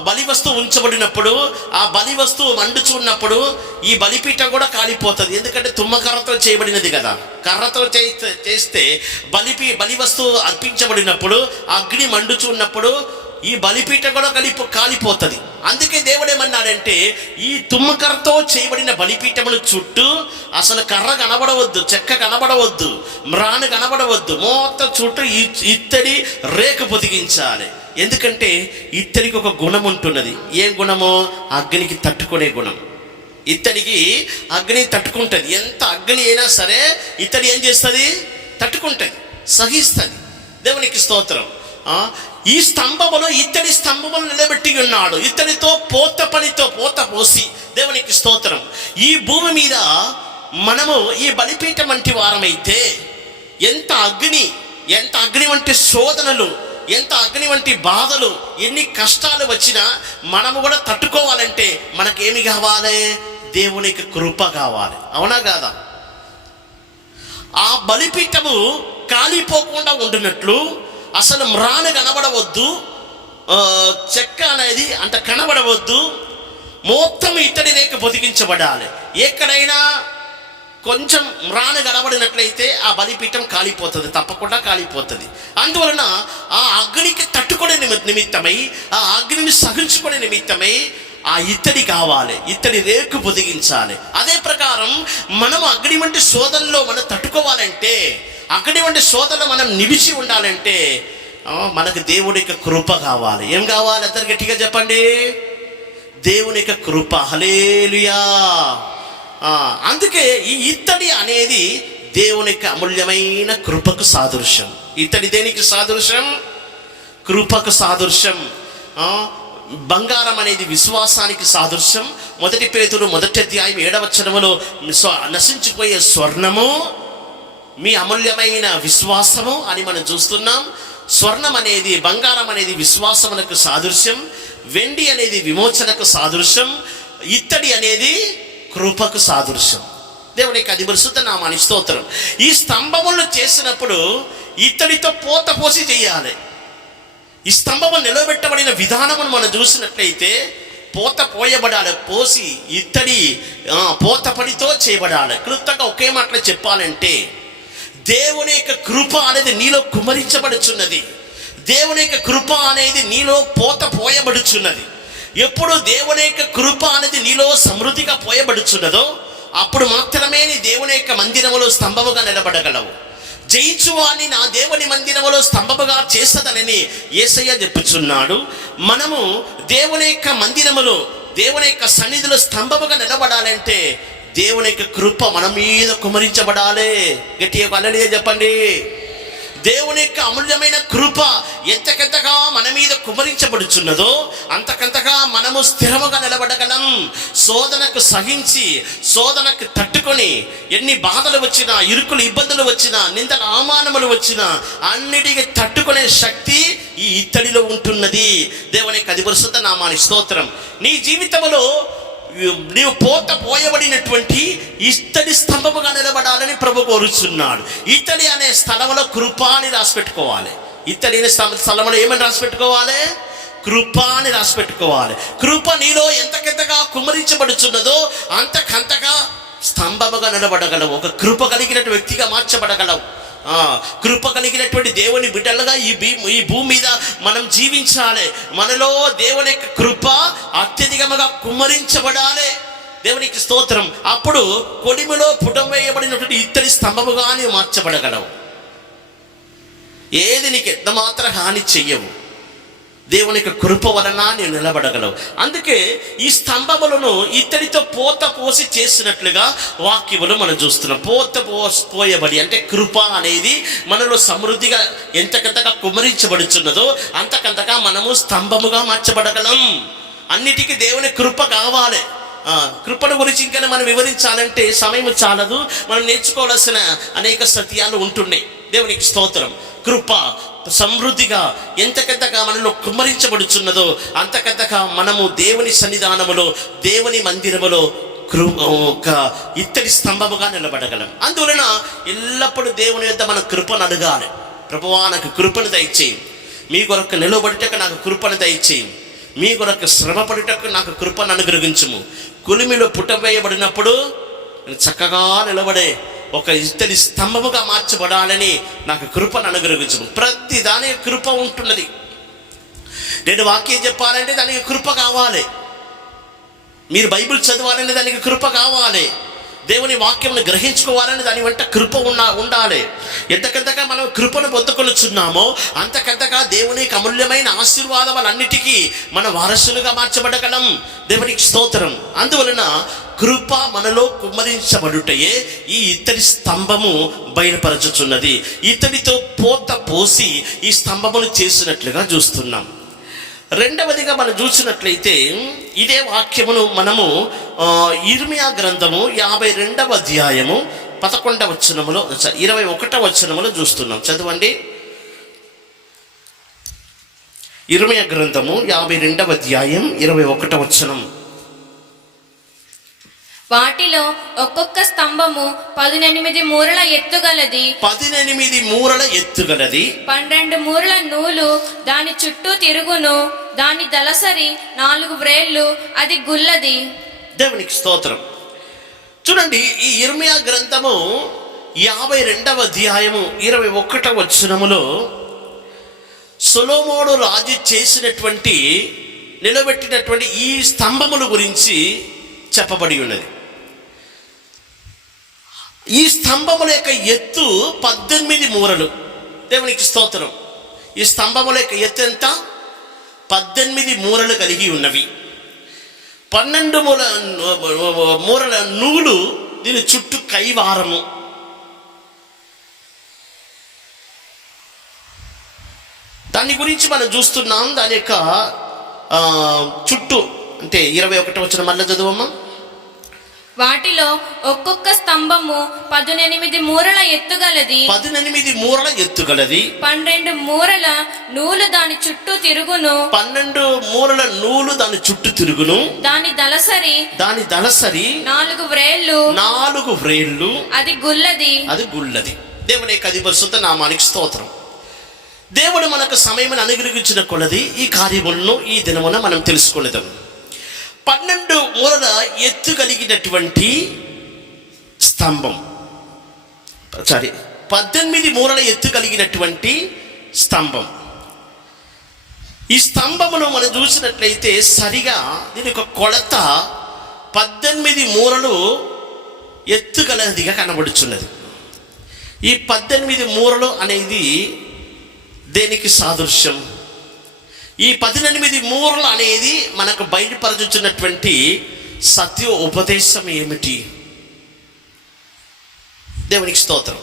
బలి వస్తువు ఉంచబడినప్పుడు ఆ బలి వస్తువు మండుచూ ఉన్నప్పుడు ఈ బలిపీఠం కూడా కాలిపోతుంది. ఎందుకంటే తుమ్మకర్రతో చేయబడినది కదా. కర్రతో చేస్తే బలి వస్తువు అర్పించబడినప్పుడు అగ్ని మండుచూ ఉన్నప్పుడు ఈ బలిపీఠం కూడా కాలిపోతుంది. అందుకే దేవుడు ఏమన్నాడంటే ఈ తుమ్మకర్రతో చేయబడిన బలిపీఠముల చుట్టూ అసలు కర్ర కనబడవద్దు, చెక్క కనబడవద్దు, మ్రాను కనబడవద్దు. మొత్తం చుట్టూ ఇత్తడి రేకు పొదిగించాలి. ఎందుకంటే ఇత్తడికి ఒక గుణం ఉంటున్నది. ఏం గుణము? అగ్నికి తట్టుకునే గుణం. ఇత్తడికి అగ్ని తట్టుకుంటుంది. ఎంత అగ్ని అయినా సరే ఇత్తడి ఏం చేస్తుంది? తట్టుకుంటుంది, సహిస్తుంది. దేవునికి స్తోత్రం. ఈ స్తంభమును ఇత్తడి స్తంభమును నిలబెట్టి ఉన్నాడు. ఇత్తడితో పోత పోసి దేవునికి స్తోత్రం. ఈ భూమి మీద మనము ఈ బలిపీఠం వంటి వారమైతే ఎంత అగ్ని వంటి శోధనలు, ఎంత అగ్ని వంటి బాధలు, ఎన్ని కష్టాలు వచ్చినా మనము కూడా తట్టుకోవాలంటే మనకేమి కావాలి? దేవునికి కృప కావాలి. అవునా కాదా? ఆ బలిపీఠము కాలిపోకుండా ఉండినట్లు అసలు మ్రాను కనబడవద్దు, చెక్క అనేది అంత కనబడవద్దు. మొత్తం ఇత్తడి రేకు పొదిగించబడాలి. ఎక్కడైనా కొంచెం మ్రాను కనబడినట్లయితే ఆ బలిపీఠం కాలిపోతుంది, తప్పకుండా కాలిపోతుంది. అందువలన ఆ అగ్నికి తట్టుకునే నిమిత్తమై, ఆ అగ్నిని సహించుకునే నిమిత్తమై ఆ ఇత్తడి కావాలి, ఇత్తడి రేకు పొదిగించాలి. అదే ప్రకారం మనం అగ్ని వంటి శోధనలో మనం తట్టుకోవాలంటే, అగ్ని వంటి శోధనలో మనం నిలిచి ఉండాలంటే మనకు దేవుని యొక్క కృప కావాలి. ఏం కావాలి? అందరు గట్టిగా చెప్పండి. దేవుని యొక్క కృప. హల్లెలూయా. అందుకే ఈ ఇత్తడి అనేది దేవుని యొక్క అమూల్యమైన కృపకు సాదృశ్యం. ఇత్తడి దేనికి సాదృశ్యం? కృపకు సాదృశ్యం. బంగారం అనేది విశ్వాసానికి సాదృశ్యం. 1 పేతురు 1వ అధ్యాయం 7వ వచనములో నశించిపోయే స్వర్ణము మీ అమూల్యమైన విశ్వాసము అని మనం చూస్తున్నాం. స్వర్ణం అనేది, బంగారం అనేది విశ్వాసమునకు సాదృశ్యం. వెండి అనేది విమోచనకు సాదృశ్యం. ఇత్తడి అనేది కృపకు సాదృశ్యం. దేవునికి అది పరిశుద్ధ నామానికి స్తోత్రం. ఈ స్తంభములు చేసినప్పుడు ఇత్తడితో పోత పోసి చేయాలి. ఈ స్తంభము నిలబెట్టబడిన విధానమును మనం చూసినట్లయితే పోత పోయబడాలి, పోసి ఇత్తడి పోతపడితో చేయబడాలి. క్లుప్తంగా ఒకే మాటలో చెప్పాలంటే దేవుని యొక్క కృప అనేది నీలో కుమరించబడుచున్నది. దేవుని యొక్క కృప అనేది నీలో పోత పోయబడుచున్నది. ఎప్పుడు దేవుని యొక్క కృప అనేది నీలో సమృద్ధిగా పోయబడుచున్నదో అప్పుడు మాత్రమే నీ దేవుని యొక్క మందిరములో స్తంభముగా నిలబడగలవు. జయించువాన్ని నా దేవుని మందిరములో స్తంభముగా చేస్తదనని యేసయ్య చెప్పుచున్నాడు. మనము దేవుని యొక్క మందిరములో, దేవుని యొక్క సన్నిధిలో స్తంభముగా నిలబడాలంటే దేవుని యొక్క కృప మన మీద కుమరించబడాలి. గట్టిగా హల్లెలూయా చెప్పండి. దేవుని యొక్క అమూల్యమైన కృప ఎంతకంతగా మన మీద కుమరించబడుచున్నదో అంతకంతగా మనము స్థిరముగా నిలబడగలం. శోధనకు సహించి, శోధనకు తట్టుకొని, ఎన్ని బాధలు వచ్చినా, ఇరుకులు ఇబ్బందులు వచ్చినా, నిందల అవమానములు వచ్చినా అన్నిటికీ తట్టుకునే శక్తి ఈ ఇత్తడిలో ఉంటున్నది. దేవునికి అది పరిశుద్ధ నామానికి స్తోత్రం. నీ జీవితంలో నీవు పోత పోయబడినటువంటి ఇత్తడి స్తంభముగా నిలబడాలని ప్రభు కోరుచున్నాడు. ఇత్తడి అనే స్థలంలో కృప అని రాసిపెట్టుకోవాలి. ఇత్తడి అనే స్థలంలో ఏమని రాసిపెట్టుకోవాలి? కృప అని రాసిపెట్టుకోవాలి. కృప నీలో ఎంతకెంతగా కుమరించబడుచున్నదో అంతకంతగా స్తంభముగా నిలబడగలవు. ఒక కృప కలిగిన వ్యక్తిగా మార్చబడగలవు. కృప కలిగినటువంటి దేవుని బిడ్డలుగా ఈ భూమి మీద మనం జీవించాలి. మనలో దేవుని యొక్క కృప అత్యధికముగా కుమ్మరించబడాలి. దేవునికి స్తోత్రం. అప్పుడు కొలిమిలో పుటం వేయబడినటువంటి ఇత్తడి స్తంభముగా నీవు మార్చబడగలవు. ఏది నీకు ఎంత మాత్రం హాని చెయ్యవు. దేవుని యొక్క కృప వలన నేను నిలబడగలవు. అందుకే ఈ స్తంభములను ఇత్తడితో పోత పోసి చేసినట్లుగా వాక్యములు మనం చూస్తున్నాం. పోయబడి అంటే కృప అనేది మనలో సమృద్ధిగా ఎంతకంతగా కుమరించబడుచున్నదో అంతకంతగా మనము స్తంభముగా మార్చబడగలం. అన్నిటికీ దేవుని కృప కావాలి. కృపను గురించి ఇంకా మనం వివరించాలంటే సమయం చాలదు. మనం నేర్చుకోవాల్సిన అనేక సత్యాలు ఉంటున్నాయి. దేవునికి స్తోత్రం. కృప సమృద్ధిగా ఎంతకంతగా మనలో కుమ్మరించబడుచున్నదో అంతకంతగా మనము దేవుని సన్నిధానములో, దేవుని మందిరములో ఒక ఇత్తడి స్తంభముగా నిలబడగలం. అందువలన ఎల్లప్పుడూ దేవుని యొద్ద మనం కృపను అడగాలి. ప్రభువా నాకు కృపను దయచేయి, మీ కొరకు నిలబడుటకు నాకు కృపను దయచేయి, మీ కొరకు శ్రమ పడుటకు నాకు కృపను అనుగ్రహించుము. కులిమిలో పుట్టవేయబడినప్పుడు చక్కగా నిలబడే ఒక ఇత్తడి స్తంభముగా మార్చబడాలని నాకు కృపను అనుగ్రహించుము. ప్రతి దానికి కృప ఉంటున్నది. నేను వాక్యం చెప్పాలంటే దానికి కృప కావాలి. మీరు బైబిల్ చదవాలంటే దానికి కృప కావాలి. దేవుని వాక్యంను గ్రహించుకోవాలని దాని వెంట కృప ఉండాలి. ఎంతకంతగా మనం కృపను పొందుకొనుచున్నామో అంతకంతగా దేవునికి అమూల్యమైన ఆశీర్వాదములన్నిటికీ మన వారసులుగా మార్చబడగలం. దేవునికి స్తోత్రం. అందువలన కృప మనలో కుమ్మరించబడుటయే ఈ ఇత్తడి స్తంభము బయలుపరచుచున్నది. ఇత్తడితో పోత పోసి ఈ స్తంభమును చేసినట్లుగా చూస్తున్నాం. రెండవదిగా మనం చూసినట్లయితే ఇదే వాక్యమును మనము ఇర్మియా గ్రంథము 52వ అధ్యాయము 11వ వచనములో 21వ వచనములో చూస్తున్నాం. చదవండి. ఇర్మియా గ్రంథము 52వ అధ్యాయం 21వ వచనం. వాటిలో ఒక్కొక్క స్తంభము 18 మూరల ఎత్తుగలది. 18 మూరల ఎత్తుగలది. 12 మూరల నూలు దాని చుట్టూ తిరుగును. దాని దళసరి 4 వ్రేళ్లు, అది గుల్లది. దేవునికి స్తోత్రం. చూడండి, ఈ ఇర్మియా గ్రంథము 52వ అధ్యాయము 21వ వచనములో సొలొమోను రాజు చేసినటువంటి నిలబెట్టినటువంటి ఈ స్తంభముల గురించి చెప్పబడి ఉన్నది. ఈ స్తంభముల యొక్క ఎత్తు 18 మూరలు. దేవునికి స్తోత్రం. ఈ స్తంభముల యొక్క ఎత్తు ఎంత? 18 మూరలు కలిగి ఉన్నవి. 12 మూరల నూలు దీని చుట్టూ కైవారము. దాని గురించి మనం చూస్తున్నాం. దాని యొక్క చుట్టూ అంటే 21వ వచనం మళ్ళీ చదువమ్మా. వాటిలో ఒక్కొక్క స్తంభము 18 మూరల ఎత్తుగలది. 18 మూరల ఎత్తుగలది. 12 మూరల నూలు దాని చుట్టూ తిరుగును. 12 మూరల నూలు దాని చుట్టూ తిరుగును. దాని దళసరి 4 వ్రేళ్లు, 4 వ్రేళ్లు, అది గుల్లది. దేవుని యొక్క పరిశుద్ధ నామానికి స్తోత్రం. దేవుడు మనకు సమయం అనుగ్రహించిన కొలది ఈ కార్యములను ఈ దినమున మనం తెలుసుకునేదాం. 12 మూరల ఎత్తు కలిగినటువంటి స్తంభం, 18 మూరల ఎత్తు కలిగినటువంటి స్తంభం. ఈ స్తంభమును మనం చూసినట్లయితే సరిగా దీని యొక్క కొలత 18 మూరలు ఎత్తు గలదిగా కనబడుచున్నది. ఈ 18 మూరలు అనేది దేనికి సాదృశ్యం? ఈ 18 మూరలు అనేది మనకు బయటపరచుచున్నటువంటి సత్య ఉపదేశం ఏమిటి? దేవునికి స్తోత్రం.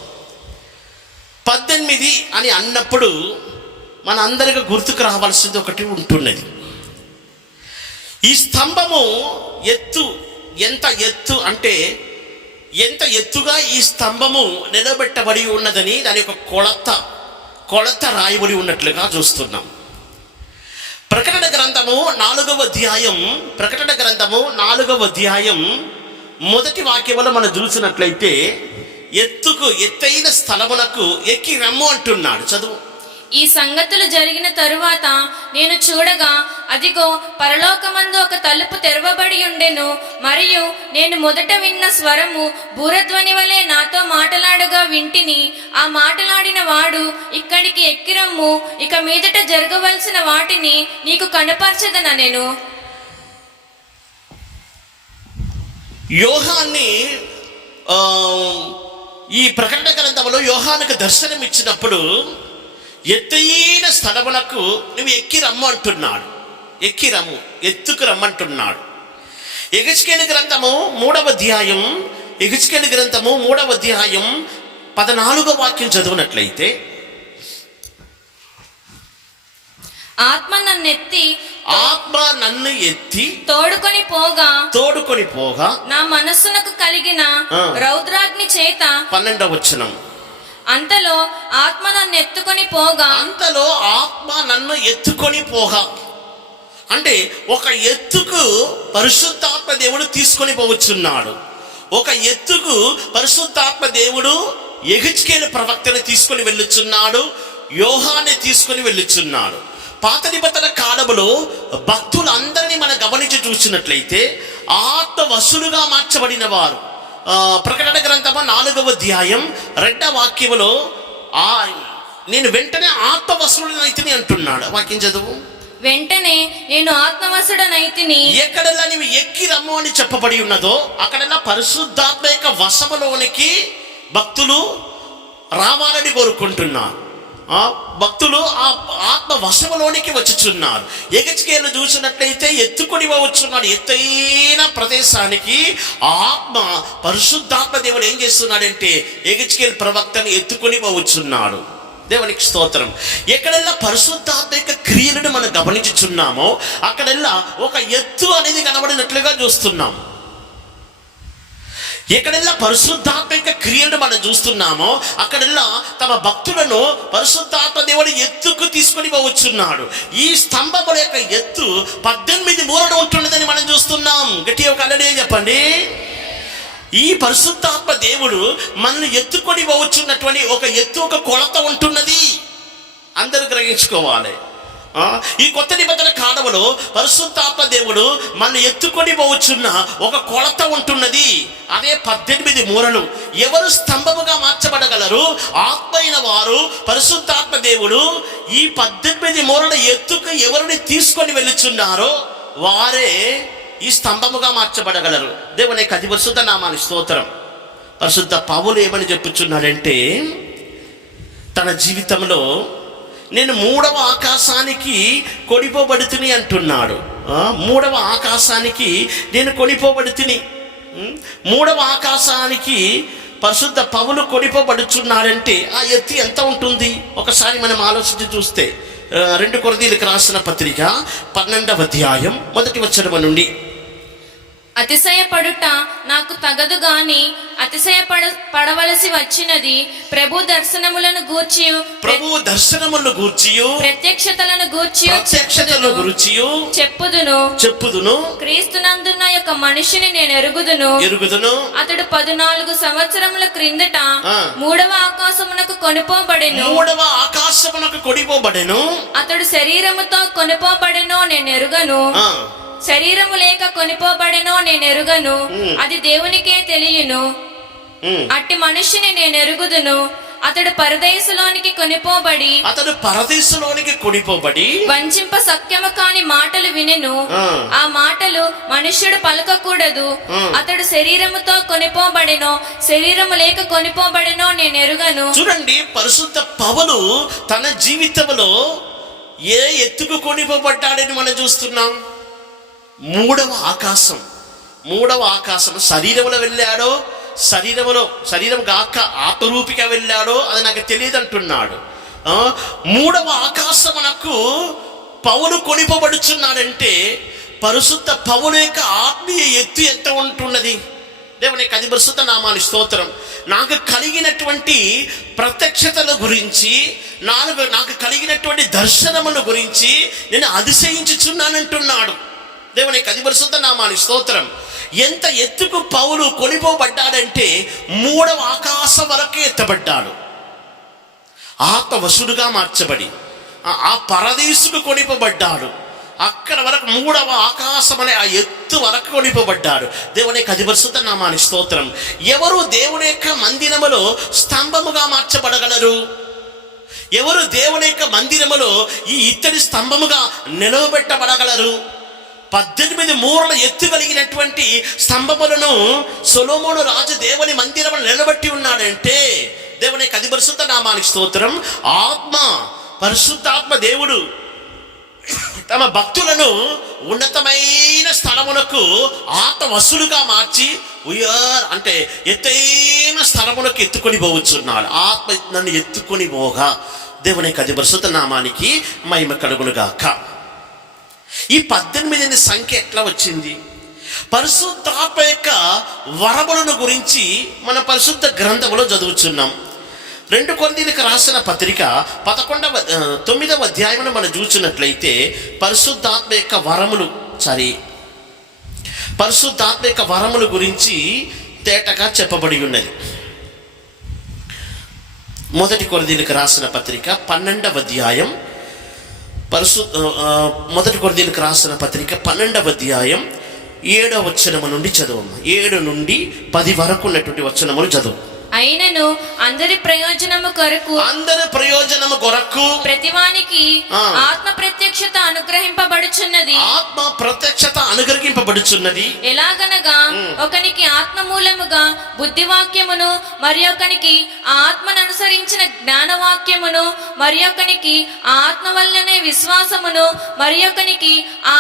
18 అని అన్నప్పుడు మన అందరికి గుర్తుకు రావాల్సింది ఒకటి ఉంటున్నది. ఈ స్తంభము ఎత్తు ఎంత ఎత్తు అంటే ఎంత ఎత్తుగా ఈ స్తంభము నిలబెట్టబడి ఉన్నదని దాని యొక్క కొలత రాయబడి ఉన్నట్లుగా చూస్తున్నాం. ప్రకటన గ్రంథము 4వ అధ్యాయం మొదటి వాక్యములో మనం చూసినట్లయితే ఎత్తైన స్థలమునకు ఎక్కి రమ్ము అంటున్నాడు. చదువు. ఈ సంగతులు జరిగిన తరువాత నేను చూడగా అదిగో పరలోకమందు ఒక తలుపు తెరవబడి ఉండెను. మరియు నేను మొదట విన్న స్వరము బూరధ్వని వలె నాతో మాటలాడగా వింటిని. ఆ మాటలాడిన వాడు, ఇక్కడికి ఎక్కిరమ్ము, ఇక మీదట జరగవలసిన వాటిని నీకు కనపరచదనెను. యోహాన్ని ఈ ప్రకటన గ్రంథంలో యోహానుకు దర్శనం ఇచ్చినప్పుడు ఎత్తైన స్థలమునకు నువ్వు ఎక్కి రమ్ము అంటున్నాడు. ఎక్కి రమ్ము, ఎత్తుకు రమ్మంటున్నాడు. యెహెజ్కేలు గ్రంథము 3వ అధ్యాయం, యెహెజ్కేలు గ్రంథము 3వ అధ్యాయం 14వ వాక్యం చదివినట్లయితే, ఆత్మ నన్ను ఎత్తి తోడుకొని పోగా నా మనస్సునకు కలిగిన రౌద్రాగ్ని చేత. 12వ వచనం, అంతలో ఆత్మ నన్ను ఎత్తుకొని పోగా. అంతలో ఆత్మ నన్ను ఎత్తుకొని పోగా అంటే ఒక ఎత్తుకు పరిశుద్ధాత్మ దేవుడు తీసుకొని పోవచ్చున్నాడు. ఒక ఎత్తుకు పరిశుద్ధాత్మ దేవుడు యెహెజ్కేలు ప్రవక్తను తీసుకొని వెళ్ళుచున్నాడు, యోహాన్ని తీసుకొని వెళ్ళుచున్నాడు. పాత నిబంధన కాలములో భక్తులందరినీ మనం గమనించి చూసినట్లయితే ఆత్మ వశులుగా మార్చబడిన వారు. ప్రకటన గ్రంథము 4వ అధ్యాయం 2వ వాక్యములో నేను వెంటనే ఆత్మవశుడనైతిని అంటున్నాడు. వాక్యం చదువు. వెంటనే నేను ఆత్మవశుడనైతిని. ఎక్కడెల్లా నీవు ఎక్కి రమ్ము అని చెప్పబడి ఉన్నదో అక్కడెల్లా పరిశుద్ధాత్మ యొక్క వశములోనికి భక్తులు రావాలని కోరుకుంటున్నారు. భక్తులు ఆ ఆత్మ వశములోనికి వచ్చుచున్నారు. యెహెజ్కేలు చూసినట్లయితే ఎత్తుకొని వచ్చున్నాడు. ఎత్తైన ప్రదేశానికి ఆత్మ పరిశుద్ధాత్మ దేవుడు ఏం చేస్తున్నాడంటే యెహెజ్కేలు ప్రవక్తని ఎత్తుకొని వచ్చున్నాడు. దేవునికి స్తోత్రం. ఎక్కడెల్లా పరిశుద్ధాత్మ యొక్క క్రియలను మనం గమనించుచున్నామో అక్కడెల్లా ఒక ఎత్తు అనేది కనబడినట్లుగా చూస్తున్నాం. ఎక్కడెల్లా పరిశుద్ధాత్మ యొక్క క్రియలను మనం చూస్తున్నామో అక్కడెల్లా తమ భక్తులను పరిశుద్ధాత్మ దేవుడు ఎత్తుకు తీసుకొని వచ్చున్నాడు. ఈ స్తంభముల యొక్క ఎత్తు 18 మూరలు ఉంటున్నదని మనం చూస్తున్నాం. గట్టిగా ఒక హల్లెలూయా చెప్పండి. ఈ పరిశుద్ధాత్మ దేవుడు మనల్ని ఎత్తుకొని వచ్చున్నటువంటి ఒక ఎత్తు, ఒక కొలత ఉంటున్నది. అందరూ గ్రహించుకోవాలి. ఈ కొత్త నిబంధన కాలంలో పరిశుద్ధాత్మ దేవుడు మనల్ని ఎత్తుకొని వచ్చున్న ఒక కొలత ఉంటున్నది. అదే 18 మూరలు. ఎవరు స్తంభముగా మార్చబడగలరు? ఆత్మ అయిన వారు. పరిశుద్ధాత్మ దేవుడు ఈ 18 మూరల ఎత్తుకు ఎవరిని తీసుకొని వెళ్ళుచున్నారో వారే ఈ స్తంభముగా మార్చబడగలరు. దేవుని కది పరిశుద్ధ నామాని స్తోత్రం. పరిశుద్ధ పౌలు ఏమని చెప్పుచున్నాడంటే తన జీవితంలో నేను 3వ ఆకాశానికి కొనిపోబడుతుని అంటున్నాడు. 3వ ఆకాశానికి నేను కొనిపోబడుతుని. 3వ ఆకాశానికి పరిశుద్ధ పౌలు కొనిపోబడుచున్నాడంటే ఆ ఎత్తు ఎంత ఉంటుంది? ఒకసారి మనం ఆలోచించి చూస్తే 2 కొరింథీయులకు రాసిన పత్రిక 12వ అధ్యాయం 1వ వచనం నుండి, అతిశయపడుట నాకు తగదు గాని అతిశయపడవలసి వచ్చినది ప్రభు దర్శనములను గూర్చియు ప్రత్యక్షతలను గూర్చియు చెప్పుదును. క్రీస్తునందున్న యొక్క మనిషిని నేను ఎరుగుదును. అతడు 14 సంవత్సరముల క్రిందట 3వ ఆకాశమునకు కొనిపోబడెను. అతడు శరీరముతో కొనిపోబడెనో నేను ఎరుగను. శరీరము లేక కొనిపోబడెనో నేను ఎరుగను. అది దేవునికే తెలియను. అట్టి మనిషిని నేను ఎరుగుదును. అతడు పరదేశంలోనికి కొనిపోబడి వంచింప సఖ్యము కాని మాటలు వినెను. ఆ మాటలు మనుష్యుడు పలకకూడదు. అతడు శరీరముతో కొనిపోబడెనో శరీరము లేక కొనిపోబడెనో నేను ఎరుగను. చూడండి, పరిశుద్ధ పౌలు తన జీవితంలో ఏ ఎత్తుకు కొనిపోబడ్డాడని మనం చూస్తున్నాం. 3వ ఆకాశం శరీరంలో వెళ్ళాడో, శరీరం గాక ఆత్మరూపిగా వెళ్ళాడో అది నాకు తెలియదు అంటున్నాడు. 3వ ఆకాశమునకు పౌలు కొనిపోబడుచున్నాడంటే పరిశుద్ధ పౌలు యొక్క ఆత్మీయ ఎత్తు ఎంత ఉంటున్నది. దేవుని కది పరిశుద్ధ నామాని స్తోత్రం. నాకు కలిగినటువంటి ప్రత్యక్షతల గురించి, నాకు కలిగినటువంటి దర్శనముల గురించి నేను అతిశయించుచున్నానంటున్నాడు. దేవుని కది పరిశుద్ధ నామాని స్తోత్రం. ఎంత ఎత్తుకు పౌలు కొనిపోబడ్డాడంటే 3వ ఆకాశం వరకు ఎత్తబడ్డాడు. ఆత్మవశుడుగా మార్చబడి ఆ పరదేశుకు కొనిపోబడ్డాడు. అక్కడ వరకు 3వ ఆకాశం అనే ఆ ఎత్తు వరకు కొనిపోబడ్డాడు. దేవుని కది పరిశుద్ధ నామాని స్తోత్రం. ఎవరు దేవుని యొక్క మందిరములో స్తంభముగా మార్చబడగలరు? ఎవరు దేవుని యొక్క మందిరములో ఈ ఇత్తడి స్తంభముగా నిలవబెట్టబడగలరు? 18 మూరల ఎత్తు కలిగినటువంటి స్తంభములను సొలొమోను రాజు దేవుని మందిరమును నిలబెట్టి ఉన్నాడంటే దేవుని కది పరిశుద్ధ నామానికి స్తోత్రం. ఆత్మ పరిశుద్ధాత్మ దేవుడు తమ భక్తులను ఉన్నతమైన స్థలములకు ఆత్మవశులుగా మార్చి అంటే ఎత్తైన స్థలములకు ఎత్తుకొని పోవచ్చున్నాడు. ఆత్మ నన్ను ఎత్తుకొని పోగా దేవుని యొక్క పరిశుద్ధ నామానికి మహిమ కలుగునుగాక. ఈ 18 సంఖ్య ఎట్లా వచ్చింది? పరిశుద్ధాత్మ యొక్క వరములను గురించి మన పరిశుద్ధ గ్రంథములో చదువుచున్నాం. 2 కొరింథీయులకు రాసిన పత్రిక 9వ అధ్యాయమును మనం చూసినట్లయితే పరిశుద్ధాత్మ యొక్క వరముల గురించి తేటగా చెప్పబడి ఉన్నది. 1 కొరింథీయులకు రాసిన పత్రిక 12వ అధ్యాయం 1 కొరింథీయులకు రాసిన పత్రిక 12వ అధ్యాయం 7వ వచనము నుండి చదువు. 7 నుండి 10 వరకు ఉన్నటువంటి వచనములు చదువు. అయినను అందరి ప్రయోజనము కొరకు ప్రతివానికి ఆత్మ ప్రత్యక్షత అనుగ్రహింపబడుచున్నది. ఎలాగనగా ఒకనికి ఆత్మ మూలముగా బుద్ధివాక్యమును, మరి ఒకనికి ఆత్మను అనుసరించిన జ్ఞానవాక్యమును, మరి ఒకనికి ఆత్మ వల్లనే విశ్వాసమును, మరి ఒకనికి ఆ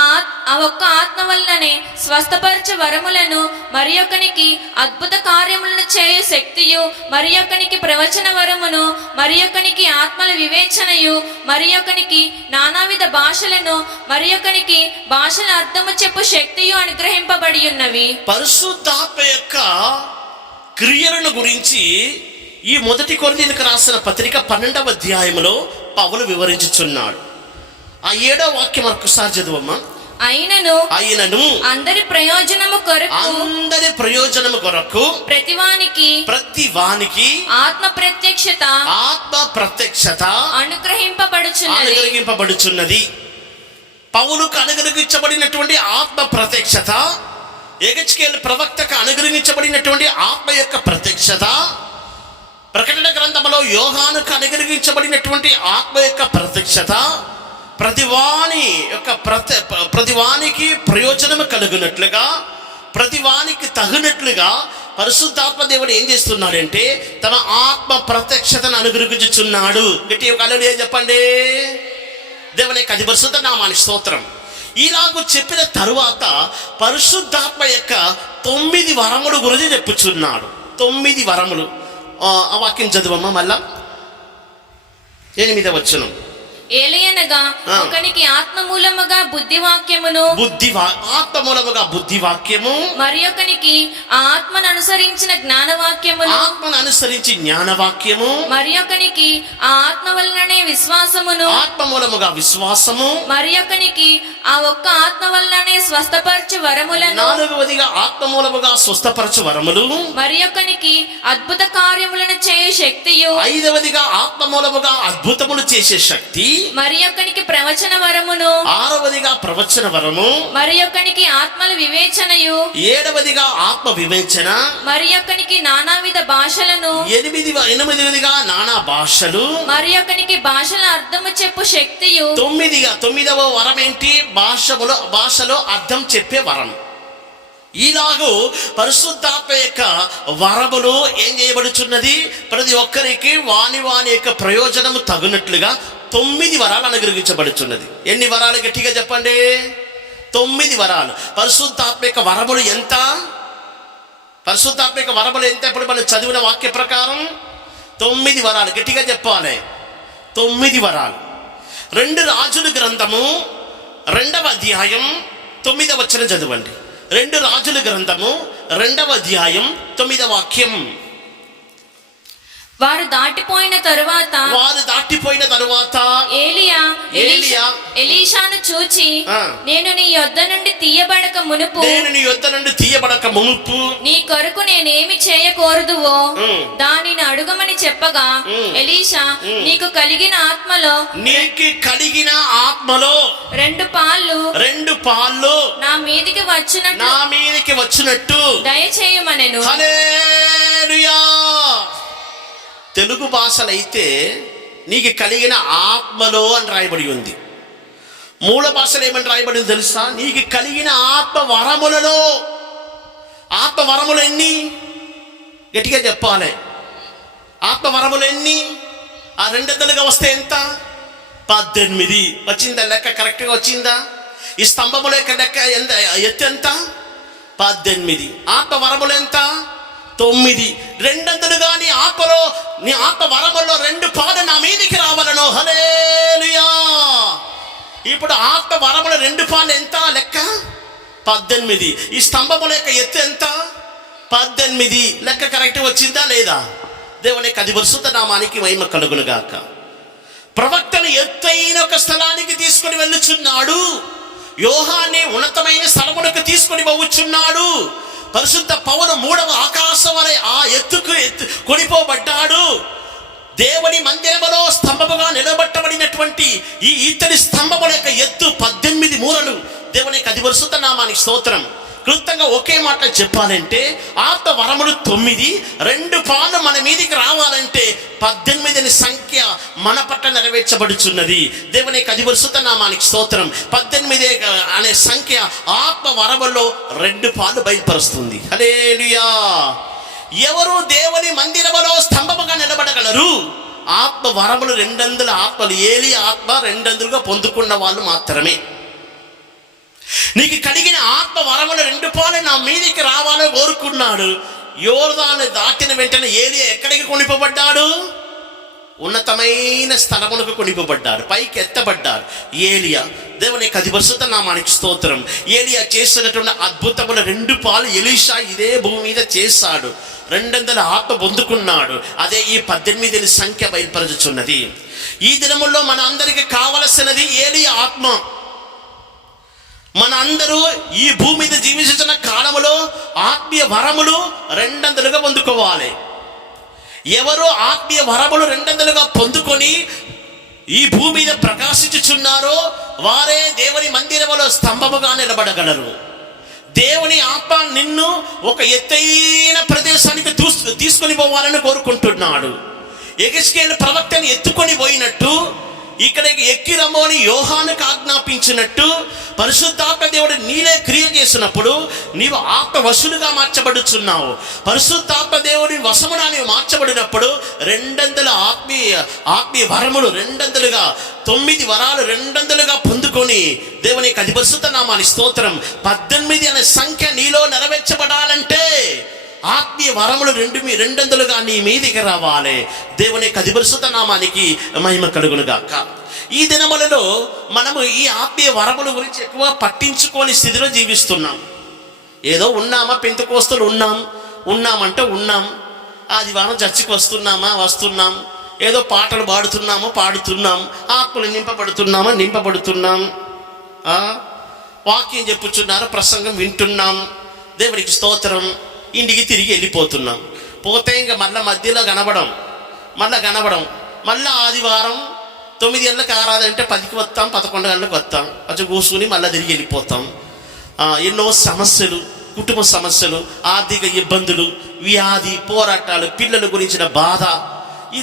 ఒక్క ఆత్మ వల్లనే స్వస్థపరచు వరములను, మరి ఒకనికి అద్భుత కార్యములను చేయు శక్తియు, మరి ఒకనికి ప్రవచన వరమును, మరి ఒకనికి ఆత్మల వివేచనయు, మరి ఒకనికి నానావిధ భాషలను, మరి ఒకనికి భాషల అర్థము చెప్పు శక్తియు అనుగ్రహింపబడి ఉన్నవి. పరిశుద్ధాత్మ యొక్క క్రియలను గురించి ఈ 1 కొరింథీయులకు రాసిన పత్రిక 12వ అధ్యాయంలో పౌలు వివరించుచున్నాడు. ఆ 7వ వాక్యం ఒకసారి చదువమ్మా. అయినను అందరి ప్రయోజనము కొరకు ప్రతివానికి ఆత్మ ప్రత్యక్షత అనుగ్రహింపబడుచున్నది. పౌలుకు అనుగ్రహించబడినటువంటి ఆత్మ ప్రత్యక్షత, యెహెజ్కేలు ప్రవక్తకు అనుగ్రహించబడినటువంటి ఆత్మ యొక్క ప్రత్యక్షత, ప్రకటన గ్రంథంలో యోహానుకు అనుగ్రహించబడినటువంటి ఆత్మ యొక్క ప్రత్యక్షత, ప్రతివానికి ప్రయోజనము కలుగునట్లుగా, ప్రతివానికి తగినట్లుగా పరిశుద్ధాత్మ దేవుడు ఏం చేస్తున్నాడంటే తన ఆత్మ ప్రత్యక్షతను అనుగ్రహించుచున్నాడు. గట్టి ఒక హల్లెలూయా చెప్పండి. దేవుని యొక్క పరిశుద్ధ నామానికి స్తోత్రం. ఇలాగూ చెప్పిన తరువాత పరిశుద్ధాత్మ యొక్క 9 వరములు గురించి చెప్పుచున్నాడు. 9 వరములు. ఆ వాక్యం చదువమ్మా మళ్ళా. 8వ వచనం. ఏలయనగా ఒకనికి ఆత్మ మూలముగా బుద్ధివాక్యమును, మరి ఒకనికి ఆత్మను అనుసరించి జ్ఞానవాక్యము, మరి ఒకనికి ఆత్మ వలననే విశ్వాసమును, ఆత్మ మూలముగా విశ్వాసము, మరి ఒకనికి ఆ ఒక్క ఆత్మ వలననే స్వస్థపరచు వరములను, 4వదిగా ఆత్మ మూలముగా స్వస్థపరచు వరములు, మరి ఒకనికి అద్భుత కార్యములను చేయు శక్తియు, 5వదిగా ఆత్మ మూలముగా అద్భుతములు చేసే శక్తి, మరి ఒకనికి ప్రవచన వరమును, 6వదిగా ప్రవచన వరము, మరి ఒకనికి ఆత్మల వివేచనయు, 7వదిగా ఆత్మ వివేచన, మరి ఒకనికి నానావిధ భాషలను, 8వదిగా నానా భాషలు, మరి ఒకనికి భాషల అర్థము చెప్పు శక్తియు, 9వ వరం ఏంటి? భాషలో అర్థం చెప్పే వరం. ఇలాగూ పరిశుద్ధాత్మ యొక్క వరములు ఏం చేయబడుచున్నది? ప్రతి ఒక్కరికి వాని యొక్క ప్రయోజనము తగినట్లుగా 9 వరాలు అనుగ్రహించబడుచున్నది. ఎన్ని వరాలు? గట్టిగా చెప్పండి. 9 వరాలు. పరిశుద్ధాత్మ యొక్క వరములు ఎంత? పరిశుద్ధాత్మ యొక్క వరములు ఎంత? ఇప్పుడు మనం చదివిన వాక్య ప్రకారం 9 వరాలు. గట్టిగా చెప్పాలి. 9 వరాలు. 2 రాజుల గ్రంథము 2వ అధ్యాయం 9వ వచనం చదవండి. 2 రాజుల గ్రంథము 2వ అధ్యాయం 9వ వాక్యం. వారు దాటిపోయిన తరువాత ఎలీషాను చూచి, నేను నీ యొద్ద నుండి తీయబడక మునుపు నీ కొరకు నేనేమి చేయకూడదువో దానిని అడుగమని చెప్పగా, ఎలీషా నీకు కలిగిన ఆత్మలో 2 పాళ్ళు నా మీదికి వచ్చినట్టు దయచేయమనెను. హల్లెలూయా. తెలుగు భాషలైతే నీకు కలిగిన ఆత్మలో అని రాయబడి ఉంది. మూల భాషలో ఏమని రాయబడి ఉంది తెలుసా? నీకు కలిగిన ఆత్మ వరములలో. ఆత్మ వరములు ఎన్ని? గట్టిగా చెప్పాలి. ఆత్మ వరములు ఎన్ని? ఆ 2 వస్తే ఎంత? 18 వచ్చిందా? లెక్క కరెక్ట్గా వచ్చిందా? ఈ స్తంభముల యొక్క లెక్క ఎంత, ఎత్తు ఎంత? 18. ఆత్మ వరములు ఎంత? 9. రెండంతలుగా నీ ఆత్మ వరముల్లో 2 పాలు నా మీదికి రావాలను. హల్లెలూయా. ఇప్పుడు ఆత్మ వరముల 2 పాలు ఎంత లెక్క? 18. ఈ స్తంభముల యొక్క ఎత్తు ఎంత? 18. లెక్క కరెక్ట్ వచ్చిందా లేదా? దేవునికి అది పరిశుద్ధ నామానికి మహిమ కలుగును గాక. ప్రవక్తను ఎత్తైన ఒక స్థలానికి తీసుకొని వెళ్ళుచున్నాడు. యోహాన్ని ఉన్నతమైన స్థలములకు తీసుకొని పోవచ్చున్నాడు. పరిశుద్ధ పౌలు 3వ ఆకాశం అనే ఆ ఎత్తుకు కొనిపోబడ్డాడు. దేవుని మందిరములో స్తంభముగా నిలబెట్టబడినటువంటి ఈ ఇత్తడి స్తంభముల యొక్క ఎత్తు 18 మూరలు. దేవునికి అది పరిశుద్ధ నామానికి స్తోత్రం. క్లుప్తంగా ఒకే మాట చెప్పాలంటే ఆత్మ వరములు 9, 2 పాలు మన మీదికి రావాలంటే 18 అనే సంఖ్య మన పట్ల నెరవేర్చబడుచున్నది. దేవునికి అది పరిశుద్ధ నామానికి స్తోత్రం. 18 అనే సంఖ్య ఆత్మ వరముల్లో 2 పాలు బయలుపరుస్తుంది. హల్లెలూయా. ఎవరు దేవుని మందిరములో స్తంభముగా నిలబడగలరు? ఆత్మ వరములు 200 ఆత్మలు, ఏలి ఆత్మ 200గా పొందుకున్న వాళ్ళు మాత్రమే. నీకు కలిగిన ఆత్మ వరములు 2 పాలు నా మీదికి రావాలని కోరుకున్నాడు. యోర్దాను దాటిన వెంటనే ఏలియా ఎక్కడికి కొనిపోబడ్డాడు? ఉన్నతమైన స్థలములకు కొనిపోబడ్డాడు, పైకి ఎత్తబడ్డాడు ఏలియా. దేవునికి అది పరిశుద్ధ నామానికి స్తోత్రం. ఏలియా చేసినటువంటి అద్భుతముల 2 పాలు ఎలీషా ఇదే భూమి మీద చేశాడు. 200 ఆత్మ పొందుకున్నాడు. అదే ఈ 18 సంఖ్య బయలుపరచుచున్నది. ఈ దినముల్లో మన అందరికి కావలసినది ఏలియా ఆత్మ. మన అందరూ ఈ భూమి మీద జీవించిన కాలములో ఆత్మీయ వరములు 200గా పొందుకోవాలి. ఎవరు ఆత్మీయ వరములు 200గా పొందుకొని ఈ భూమి మీద ప్రకాశించుచున్నారో వారే దేవుని మందిరములో స్తంభముగా నిలబడగలరు. దేవుని ఆత్మ నిన్ను ఒక ఎత్తైన ప్రదేశానికి తీసుకొని పోవాలని కోరుకుంటున్నాడు. యెహెజ్కేలు ప్రవక్తని ఎత్తుకొని పోయినట్టు, ఇక్కడికి ఎక్కి రమ్మని యోహానుకు ఆజ్ఞాపించినట్టు పరిశుద్ధాత్మ దేవుడు నీలే క్రియ చేసినప్పుడు నీవు ఆత్మ వశులుగా మార్చబడుచున్నావు. పరిశుద్ధాత్మ దేవుడి వశమున నీవు మార్చబడినప్పుడు 200 ఆత్మీయ వరములు 200గా 9 వరాలు 200గా పొందుకొని దేవునికి అది పరిశుద్ధ నామానికి స్తోత్రం. 18 అనే సంఖ్య నీలో నెరవేర్చబడాలంటే ఆత్మీయ వరములు 200గా నీ మీదికి రావాలి. దేవునికి అది పరిశుద్ధ నామానికి మహిమ కలుగును గాక. ఈ దినములలో మనము ఈ ఆత్మీయ వరముల గురించి ఎక్కువ పట్టించుకోని స్థితిలో జీవిస్తున్నాం. ఏదో ఉన్నామా, పెంతెకోస్తలు ఉన్నామంటే ఉన్నాం, ఆదివారం చర్చికి వస్తున్నాం, ఏదో పాటలు పాడుతున్నాం, ఆత్మలు నింపబడుతున్నాం, వాక్యం చెప్పుచున్నారు, ప్రసంగం వింటున్నాం, దేవునికి స్తోత్రం. ఇంటికి తిరిగి వెళ్ళిపోతున్నాం. పోతే ఇంకా మళ్ళీ మధ్యలో కనబడం, మళ్ళీ ఆదివారం 9 గంటలకు ఆరాధన అంటే 10కి వస్తాం, 11 గంటలకు వస్తాం, కొంచెం కూర్చుని మళ్ళీ తిరిగి వెళ్ళిపోతాం. ఎన్నో సమస్యలు, కుటుంబ సమస్యలు, ఆర్థిక ఇబ్బందులు, వ్యాధి, పోరాటాలు, పిల్లల గురించిన బాధ,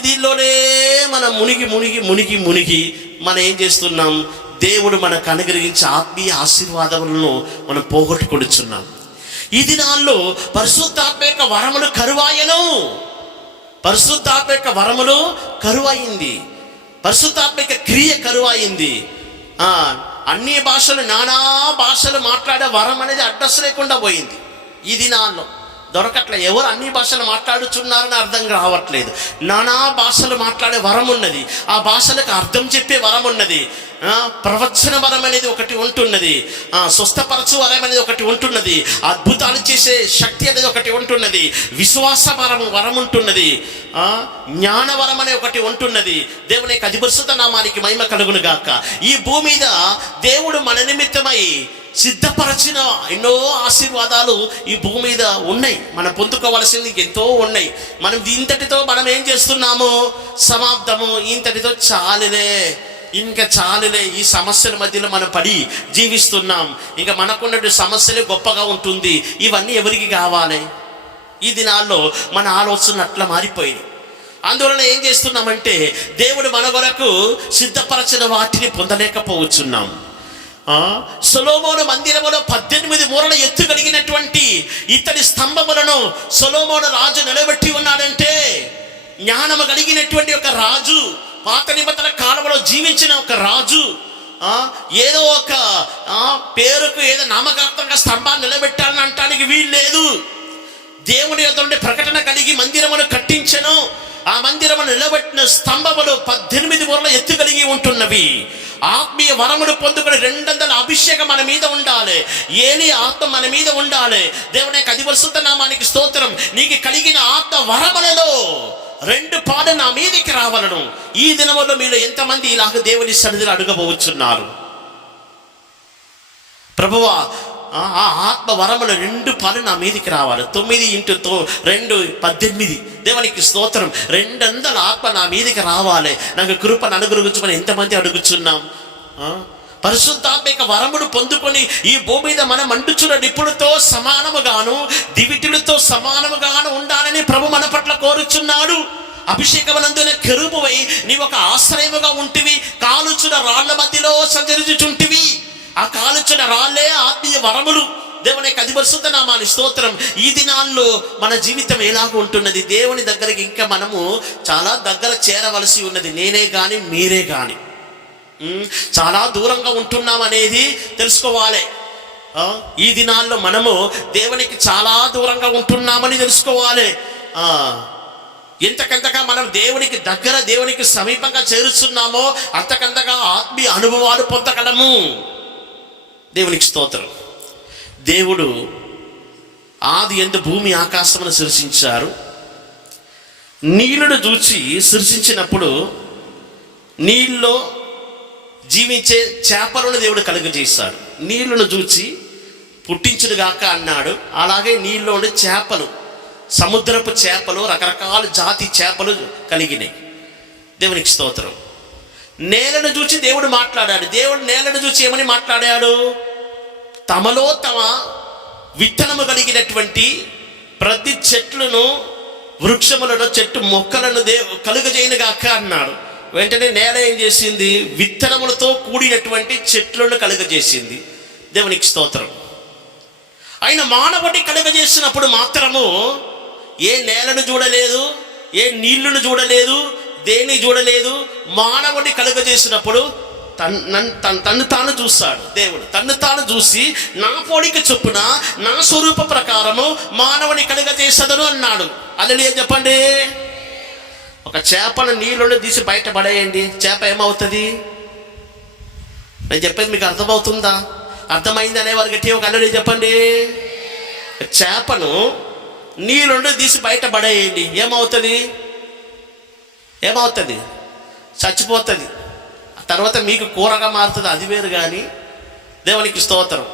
దీనిలోనే మనం మునిగి మనం ఏం చేస్తున్నాం? దేవుడు మనకు అనుగ్రహించే ఆత్మీయ ఆశీర్వాదములను మనం పోగొట్టుకొనిచున్నాం. ఈ దినాల్లో పరిశుద్ధాత్మ యొక్క వరములు కరువైంది. పరిశుద్ధాత్మ యొక్క క్రియ కరువైంది. అన్ని భాషలు, నానా భాషలు మాట్లాడే వరం అనేది అడ్రస్ లేకుండా పోయింది. ఈ దినాల్లో దొరకట్లే. ఎవరు అన్ని భాషలు మాట్లాడుచున్నారని అర్థం రావట్లేదు. నానా భాషలు మాట్లాడే వరం ఉన్నది, ఆ భాషలకు అర్థం చెప్పే వరం ఉన్నది, ప్రవచన వరం అనేది ఒకటి ఉంటున్నది, స్వస్థపరచు వరం అనేది ఒకటి ఉంటున్నది, అద్భుతాలు చేసే శక్తి అనేది ఒకటి ఉంటున్నది, విశ్వాస వరం ఉంటున్నది, జ్ఞానవరం అనే ఒకటి ఉంటున్నది. దేవునికి అది పరిశుద్ధ నామానికి మహిమ కలుగును గాక. ఈ భూమి మీద దేవుడు మన నిమిత్తమై సిద్ధపరచిన ఎన్నో ఆశీర్వాదాలు ఈ భూమి మీద ఉన్నాయి. మనం పొందుకోవలసింది ఎంతో ఉన్నాయి. మనం ఇంతటితో మనం ఏం చేస్తున్నాము? సమాప్తము, ఇంతటితో ఇంకా చాలులే. ఈ సమస్యల మధ్యలో మనం పడి జీవిస్తున్నాం. ఇంకా మనకున్నటువంటి సమస్యలే గొప్పగా ఉంటుంది. ఇవన్నీ ఎవరికి కావాలి? ఈ దినాల్లో మన ఆలోచనలు అట్లా మారిపోయింది. అందువలన ఏం చేస్తున్నామంటే దేవుడు మన కొరకు సిద్ధపరచిన వాటిని పొందలేకపోవచ్చున్నాం. సొలొమోను మందిరములో 18 మూరల ఎత్తు కలిగినటువంటి ఇతడి స్తంభములను సొలొమోను రాజు నిలబెట్టి ఉన్నాడంటే జ్ఞానము కలిగినటువంటి ఒక రాజు పాత నిబంధన కాలంలో జీవించిన ఒక రాజు ఏదో ఒక పేరుకు ఏదో నామకార్థంగా స్తంభాన్ని నిలబెట్టాలని అంటానికి వీలు లేదు. దేవుని యొద్ద నుండి ప్రకటన కలిగి మందిరమును కట్టించెను. ఆ మందిరమును నిలబెట్టిన స్తంభములు 18 మూరల ఎత్తు కలిగి ఉంటున్నవి. ఆత్మీయ వరమును పొందుకుని 200 అభిషేకం మన మీద ఉండాలి. ఏలి ఆత్మ మన మీద ఉండాలి. దేవుని యొక్క అధిపరిశుద్ధ నామానికి స్తోత్రం. నీకు కలిగిన ఆత్మ వరములలో 2 పాలు నా మీదికి రావలను. ఈ దినములో మీలో ఎంతమంది ఇలాగ దేవుని సన్నిధిలో అడగబోచున్నారు? ప్రభువా, ఆ ఆత్మ వరములు 2 పాలు నా మీదికి రావాలి. 9 × 2 18. దేవునికి స్తోత్రం. 200 ఆత్మ నా మీదికి రావాలి. నాకు కృపను అనుగ్రహించమని ఎంతమంది అడుగుచున్నాం? పరిశుద్ధాత్మిక వరమును పొందుకొని ఈ భూమి మీద మనం మండుచున్న నిప్పులతో సమానముగాను దివిటిలతో సమానముగాను ఉండాలని ప్రభు మన పట్ల కోరుచున్నాడు. అభిషేకమునందున కెరూబువై నీవు ఒక ఆశ్రయముగా ఉంటివి. కాలుచున్న రాళ్ల మధ్యలో సంచరించుచుంటివి. ఆ కాలుచున్న రాళ్లే ఆత్మీయ వరములు. దేవుని యొక్క అధిపరిశుద్ధ నామాని స్తోత్రం. ఈ దినాల్లో మన జీవితం ఎలాగ ఉంటున్నది? దేవుని దగ్గరికి ఇంకా మనము చాలా దగ్గర చేరవలసి ఉన్నది. నేనే కానీ మీరే కానీ చాలా దూరంగా ఉంటున్నాం అనేది తెలుసుకోవాలి. ఈ దినాల్లో మనము దేవునికి చాలా దూరంగా ఉంటున్నామని తెలుసుకోవాలి. ఎంతకంతగా మనం దేవునికి దగ్గర, దేవునికి సమీపంగా చేరుస్తున్నామో అంతకంతగా ఆత్మీయ అనుభవాలు పొందగలము. దేవునికి స్తోత్రం. దేవుడు ఆది యందు భూమి ఆకాశమును సృష్టించారు. నీళ్లను చూచి సృష్టించినప్పుడు నీళ్ళలో జీవించే చేపలను దేవుడు కలుగజేశాడు. నీళ్లను చూచి పుట్టించుడుగాక అన్నాడు. అలాగే నీళ్ళలోని చేపలు, సముద్రపు చేపలు, రకరకాల జాతి చేపలు కలిగినాయి. దేవునికి స్తోత్రం. నేలను చూచి దేవుడు మాట్లాడాడు. దేవుడు నేలను చూచి ఏమని మాట్లాడాడు? తమలో తమ విత్తనము కలిగినటువంటి ప్రతి చెట్లను, వృక్షములను, చెట్టు మొక్కలను కలుగజేయనుగాక అన్నాడు. వెంటనే నేల ఏం చేసింది? విత్తనములతో కూడినటువంటి చెట్లను కలుగజేసింది. దేవునికి స్తోత్రం. ఆయన మానవుడిని కలుగజేసినప్పుడు మాత్రము ఏ నేలను చూడలేదు, ఏ నీళ్లను చూడలేదు, దేన్ని చూడలేదు. మానవుడిని కలుగజేసినప్పుడు తన్ను తాను చూస్తాడు. దేవుడు తన్ను తాను చూసి నా పోలిక చొప్పున నా స్వరూప ప్రకారము మానవుని కలుగజేసదను అన్నాడు. హల్లెలూయా చెప్పండి. ఒక చేపను నీళ్ళలో తీసి బయట పడేయండి, చేప ఏమవుతుంది? నేను చెప్పేది మీకు అర్థమవుతుందా? అర్థమైంది అనేవారు గట్టి ఒక హల్లెలూయా చెప్పండి. చేపను నీళ్ళలో తీసి బయట పడేయండి, ఏమవుతుంది? ఏమవుతుంది? చచ్చిపోతుంది. తర్వాత మీకు కూరగా మారుతుంది, అది వేరు. కానీ దేవునికి స్తోత్రం.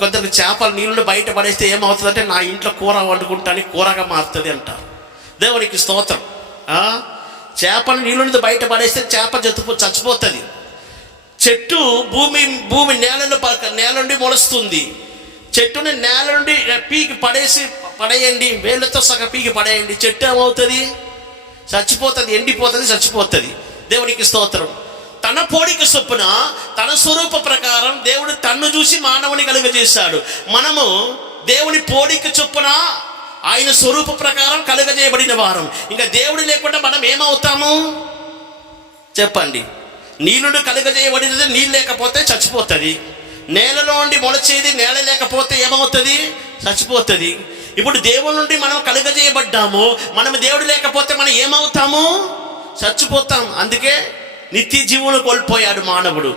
కొందరికి చేపలు నీళ్ళు బయట పడేస్తే ఏమవుతుందంటే నా ఇంట్లో కూర వండుకుంటానికి కూరగా మారుతుంది అంటారు. దేవునికి స్తోత్రం. చేపను నీళ్ళ నుంచి బయట పడేస్తే చేప చచ్చిపోతుంది. చెట్టు భూమి నేల నుండి మొలుస్తుంది. చెట్టుని నేల నుండి పీకి పడేయండి, వేళ్ళతో సగం పీకి పడేయండి, చెట్టు ఏమవుతుంది? చచ్చిపోతుంది, ఎండిపోతుంది, చచ్చిపోతుంది. దేవునికి స్తోత్రం. తన పోలిక చొప్పున తన స్వరూప ప్రకారం దేవుడు తన్ను చూసి మానవుని కలుగజేశాడు. మనము దేవుని పోలిక చొప్పున ఆయన స్వరూప ప్రకారం కలుగజేయబడిన వారం. ఇంకా దేవుడు లేకుండా మనం ఏమవుతాము చెప్పండి? నీళ్ళను కలుగజేయబడినది నీళ్ళు లేకపోతే చచ్చిపోతుంది. నేలలో నుండి మొలచేది నేల లేకపోతే ఏమవుతుంది? చచ్చిపోతుంది. ఇప్పుడు దేవుడి నుండి మనం కలుగజేయబడ్డాము. మనం దేవుడు లేకపోతే మనం ఏమవుతాము? చచ్చిపోతాం. అందుకే నిత్య జీవమును కోల్పోయాడు మానవుడు.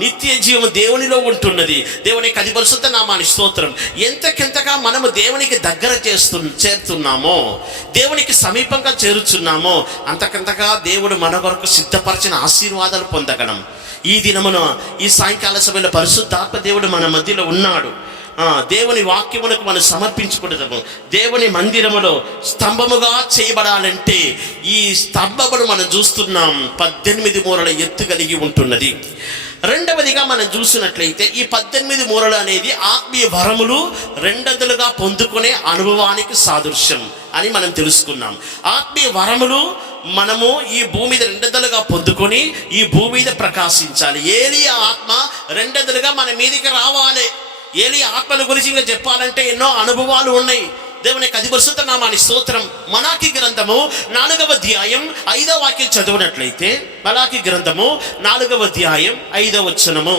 నిత్య జీవము దేవునిలో ఉంటున్నది. దేవునికి అది పరిశుద్ధ నామాని స్తోత్రం. ఎంతకెంతగా మనము దేవునికి దగ్గర చేరుతున్నామో, దేవునికి సమీపంగా చేరుచున్నామో అంతకంతగా దేవుడు మన కొరకు సిద్ధపరిచిన ఆశీర్వాదాలు పొందగలం. ఈ దినమున ఈ సాయంకాల సమయంలో పరిశుద్ధాత్మ దేవుడు మన మధ్యలో ఉన్నాడు. దేవుని వాక్యములకు మనం సమర్పించుకుంటాము. దేవుని మందిరములో స్తంభముగా చేయబడాలంటే ఈ స్తంభమును మనం చూస్తున్నాం 18 మూరల ఎత్తు కలిగి ఉంటున్నది. రెండవదిగా మనం చూసినట్లయితే ఈ 18 మూరలు అనేది ఆత్మీయ వరములు 200గా పొందుకునే అనుభవానికి సాదృశ్యం అని మనం తెలుసుకున్నాం. ఆత్మీయ వరములు మనము ఈ భూమి మీద 200గా పొందుకొని ఈ భూమి మీద ప్రకాశించాలి. ఏలియా ఆత్మ 200గా మన మీదికి రావాలి. ఏలియా ఆత్మల గురించి ఇంకా చెప్పాలంటే ఎన్నో అనుభవాలు ఉన్నాయి. దేవునికి అతి పరిశుద్ధ నామానికి స్తోత్రం. మలాకి గ్రంథము 4వ అధ్యాయం 5వ వాక్యం చదివినట్లయితే, మలాకి గ్రంథము 4వ అధ్యాయం 5వ వచనము.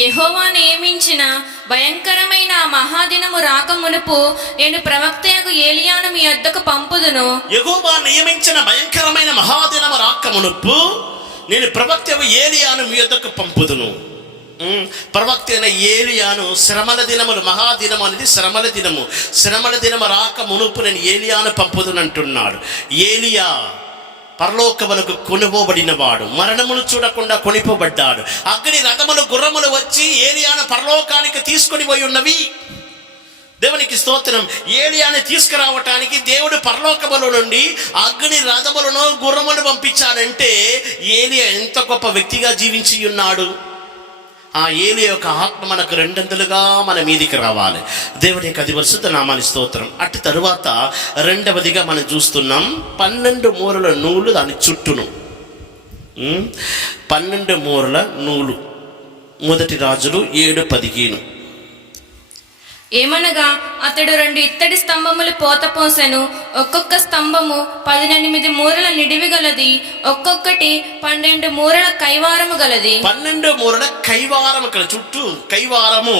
యెహోవా నియమించిన భయంకరమైన ఆ మహాదినము రాక మునుపు నేను ప్రవక్తయగు ఏలియాను మీ యొద్దకు పంపుదును. యెహోవా నియమించిన భయంకరమైన మహాదినము రాక మునుపు నేను ప్రవక్తయగు ఏలియాను మీ యొద్దకు పంపుదును. ప్రవక్త అయిన ఏలియాను శ్రమల దినములు, మహాదినము అనేది శ్రమల దినము. శ్రమల దినము రాక మునుపు నేను ఏలియాను పంపుదును అంటున్నాడు. ఏలియా పరలోకములకు కొనుపోబడిన వాడు, మరణమును చూడకుండా కొనిపోబడ్డాడు. అగ్ని రథములు గుర్రములు వచ్చి ఏలియాను పరలోకానికి తీసుకొని పోయి ఉన్నవి. దేవునికి స్తోత్రం. ఏలియాని తీసుకురావటానికి దేవుడు పరలోకముల నుండి అగ్ని రథములను గుర్రములు పంపించాడంటే ఏలియా ఎంత గొప్ప వ్యక్తిగా జీవించి ఉన్నాడు. ఆ ఏలియా యొక్క ఆత్మ మనకు రెండంతలుగా మన మీదికి రావాలి. దేవునికి అతి పరిశుద్ధ నామానికి స్తోత్రం. అటు తరువాత రెండవదిగా మనం చూస్తున్నాం 12 మూరల నూలు దాని చుట్టూను. 12 మూరల నూలు. మొదటి రాజులు 7:15. ఏమనగా అతడు 2 ఇత్తడి స్తంభములు పోత పోసెను. ఒక్కొక్క స్తంభము 18 మూరల నిడివి గలది, ఒక్కొక్కటి 12 మూరల కైవారము గలది. 12 మూరల కైవారం, ఇక్కడ చుట్టూ కైవారము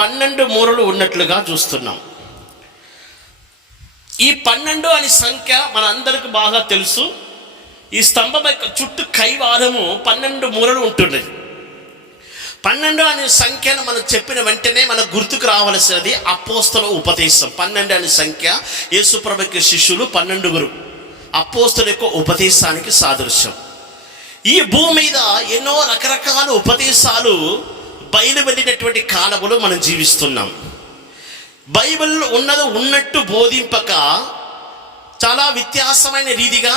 12 మూరలు ఉన్నట్లుగా చూస్తున్నాం. ఈ 12 అనే సంఖ్య మన అందరికి బాగా తెలుసు. ఈ స్తంభం యొక్క చుట్టూ కైవారము 12 మూరలు ఉంటున్నది. 12 అనే సంఖ్యను మనం చెప్పిన వెంటనే మనకు గుర్తుకు రావలసినది అపోస్తల ఉపదేశం. 12 అనే సంఖ్య యేసుప్రభు యొక్క శిష్యులు 12 అపోస్తల యొక్క ఉపదేశానికి సాదృశ్యం. ఈ భూమి మీద ఎన్నో రకరకాల ఉపదేశాలు బయలు వెళ్ళినటువంటి కాలములో మనం జీవిస్తున్నాం. బైబిల్ ఉన్నది ఉన్నట్టు బోధింపక చాలా వ్యత్యాసమైన రీతిగా,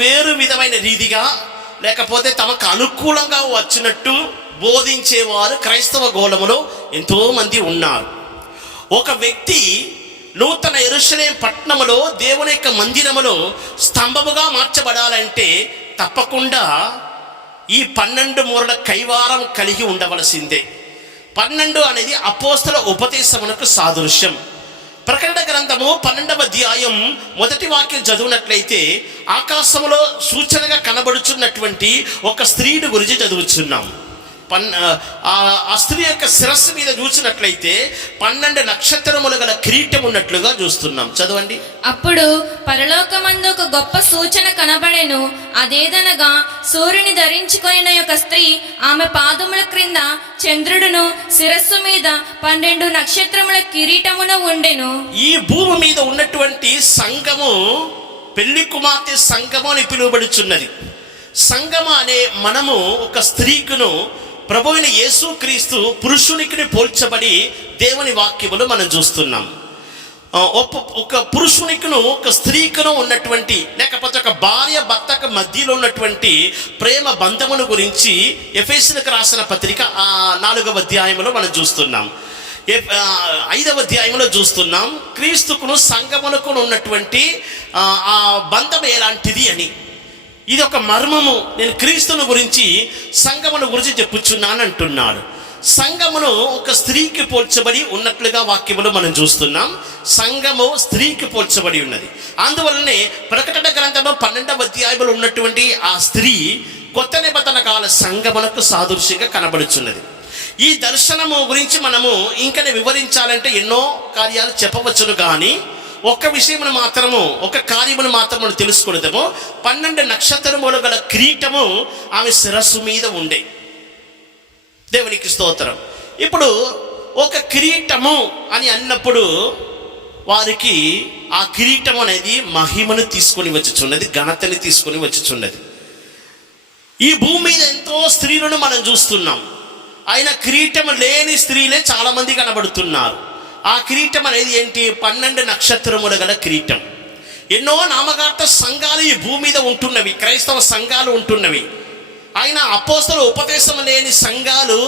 వేరు విధమైన రీతిగా, లేకపోతే తమకు అనుకూలంగా వచ్చినట్టు బోధించేవారు క్రైస్తవ గోళములో ఎంతో మంది ఉన్నారు. ఒక వ్యక్తి నూతన యెరూషలేము పట్టణములో దేవుని యొక్క మందిరములో స్తంభముగా మార్చబడాలంటే తప్పకుండా ఈ 12 మూరల కైవారం కలిగి ఉండవలసిందే. 12 అనేది అపోస్తల ఉపదేశమునకు సాదృశ్యం. ప్రకటన గ్రంథము 12వ అధ్యాయం మొదటి వాక్యం చదివినట్లయితే ఆకాశములో సూచనగా కనబడుచున్నటువంటి ఒక స్త్రీని గురించి చదువుచున్నాం. ఆ స్త్రీ యొక్క శిరస్సు మీద చూసినట్లయితే 12 నక్షత్రములు గల కిరీటం ఉన్నట్లుగా చూస్తున్నాం. చదవండి. అప్పుడు పరలోకమందు ఒక గొప్ప సూచన కనబడెను. అదేదనగా సూర్యుని ధరించుకొనిన యొక్క స్త్రీ ఆమె పాదముల క్రింద చంద్రుడును, శిరస్సు మీద 12 నక్షత్రముల కిరీటమును ఉండెను. ఈ భూమి మీద ఉన్నటువంటి సంఘము పెళ్లి కుమార్తె సంఘము అని పిలువబడుచున్నది. సంఘము అనే మనము ఒక స్త్రీకును ప్రభువైన యేసుక్రీస్తు పురుషునికి పోల్చబడి దేవుని వాక్యములు మనం చూస్తున్నాం. ఒక పురుషునికిను ఒక స్త్రీకును ఉన్నటువంటి, లేకపోతే ఒక భార్య భర్తకు మధ్యలో ఉన్నటువంటి ప్రేమ బంధమును గురించి ఎఫెసీయులకు రాసిన పత్రిక 4వ అధ్యాయంలో మనం చూస్తున్నాం. 5వ అధ్యాయంలో చూస్తున్నాం క్రీస్తుకును సంఘమునకు ఉన్నటువంటి ఆ బంధం ఎలాంటిది అని. ఇది ఒక మర్మము. నేను క్రీస్తుని గురించి, సంఘమును గురించి చెప్పుచున్నాను అంటున్నాడు. సంఘమును ఒక స్త్రీకి పోల్చబడి ఉన్నట్లుగా వాక్యములు మనం చూస్తున్నాం. సంఘము స్త్రీకి పోల్చబడి ఉన్నది. అందువల్లనే ప్రకటన గ్రంథము 12వ అధ్యాయంలో ఉన్నటువంటి ఆ స్త్రీ కొత్త నిబంధన కాల సంఘమునకు సాదృశ్యంగా కనబడుచున్నది. ఈ దర్శనము గురించి మనము ఇంకనే వివరించాలంటే ఎన్నో కార్యాలు చెప్పవచ్చును, కానీ ఒక్క విషయమును మాత్రము, ఒక కార్యమును మాత్రము తెలుసుకునేదేమో 12 నక్షత్రములు గల కిరీటము ఆమె శిరస్సు మీద ఉండే. దేవునికి స్తోత్రం. ఇప్పుడు ఒక కిరీటము అని అన్నప్పుడు వారికి ఆ కిరీటం అనేది మహిమను తీసుకొని వచ్చుచున్నది, ఘనతని తీసుకొని వచ్చుచున్నది. ఈ భూమి మీద ఎంతో స్త్రీలను మనం చూస్తున్నాం. ఆయన కిరీటం లేని స్త్రీలే చాలా మంది కనబడుతున్నారు. ఆ కిరీటం అనేది ఏంటి? 12 నక్షత్రములు గల కిరీటం. ఎన్నో నామకార్థ సంఘాలు ఈ భూమి మీద ఉంటున్నవి, క్రైస్తవ సంఘాలు ఉంటున్నవి. ఆయన అపోస్తల ఉపదేశం లేని సంఘాలు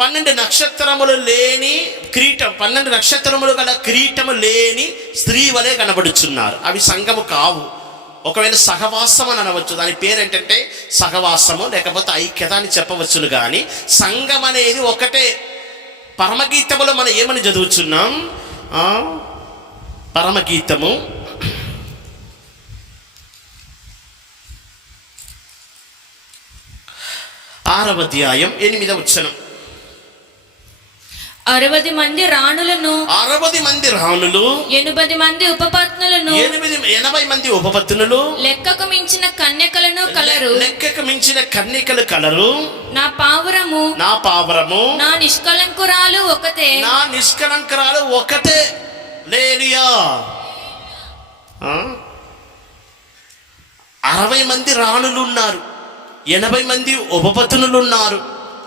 12 నక్షత్రములు లేని కిరీటం, 12 నక్షత్రములు గల కిరీటము లేని స్త్రీ వలె కనబడుచున్నారు. అవి సంఘము కావు. ఒకవేళ సహవాసం అని అనవచ్చు. దాని పేరు ఏంటంటే సహవాసము, లేకపోతే ఐక్యత అని చెప్పవచ్చును. కానీ సంఘం అనేది ఒకటే. పరమగీతములో మనం ఏమని చదువుచున్నాం? పరమగీతము 6వ అధ్యాయం 8వ వచనం. 60 మంది రాణులను, 60 మంది రాణులు, 80 మంది ఉపపత్నులను, 80 మంది ఉపపత్నులు, లెక్కకు మించిన కన్యకలను కలరు. లెక్కకు మించిన కన్యకలు కలరు. నా పావురము, నా పావురము, నా నిష్కలంకురాలు ఒకతే, నా నిష్కలంకురాలు ఒకతే. లేలియా 60 మంది రాణులు ఉన్నారు, 80 మంది ఉపపత్నులు ఉన్నారు,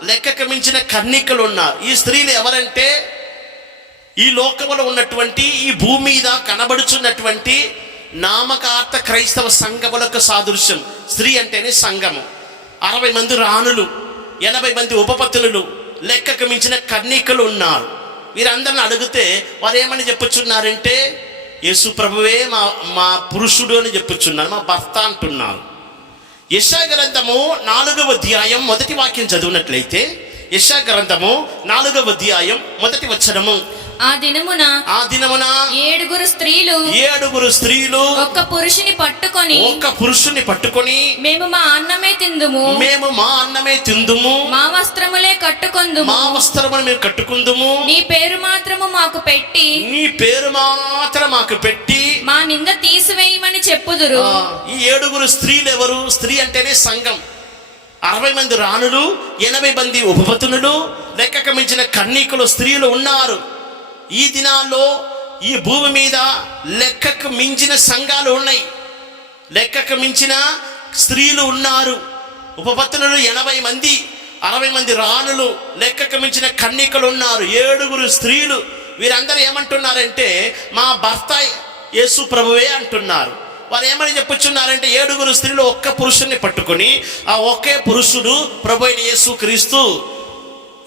లెక్కకు మించిన కన్నికలు ఉన్నారు. ఈ స్త్రీలు ఎవరంటే ఈ లోకములో ఉన్నటువంటి, ఈ భూమి మీద కనబడుచున్నటువంటి నామకార్థ క్రైస్తవ సంఘములకు సాదృశ్యం. స్త్రీ అంటేనే సంఘము. 60 మంది రాణులు, 80 మంది ఉపపత్నులు, లెక్కకు మించిన కన్నికలు ఉన్నారు. వీరందరిని అడిగితే వారు ఏమని చెప్పుచున్నారంటే, యేసు ప్రభువే మా పురుషుడు అని చెప్పుచున్నారు, మా భర్త అంటున్నారు. యెషయా గ్రంథము 4వ అధ్యాయం 1వ వాక్యం చదివినట్లయితే, యెషయా గ్రంథము 4వ అధ్యాయం 1వ వచనము. ఆ దినమున 7 స్త్రీలు ఒక్క పురుషుని పట్టుకొని మేము మా అన్నమే తిందుము, మా వస్త్రములే కట్టుకొందుము, నీ పేరు మాత్రము మాకు పెట్టి మా నింద తీసివేయమని చెప్పుదురు. ఈ 7 స్త్రీలు ఎవరు? స్త్రీ అంటేనే సంఘం. 60 మంది రాణులు, 80 మంది ఉపపత్నులు, లెక్కకు మించిన కన్నికలు స్త్రీలు ఉన్నారు. ఈ దినాల్లో ఈ భూమి మీద లెక్కకు మించిన సంఘాలు ఉన్నాయి, లెక్కకు మించిన స్త్రీలు ఉన్నారు. ఉపపత్నులు 80 మంది, 60 మంది రాణులు, లెక్కకు మించిన కన్నికలు ఉన్నారు, 7 స్త్రీలు. వీరందరూ ఏమంటున్నారంటే, మా భర్త యేసు ప్రభువే అంటున్నారు. వారు ఏమని చెప్పుచున్నారంటే, 7 స్త్రీలు ఒక్క పురుషుని పట్టుకొని, ఆ ఒకే పురుషుడు ప్రభు అయిన యేసు క్రీస్తు.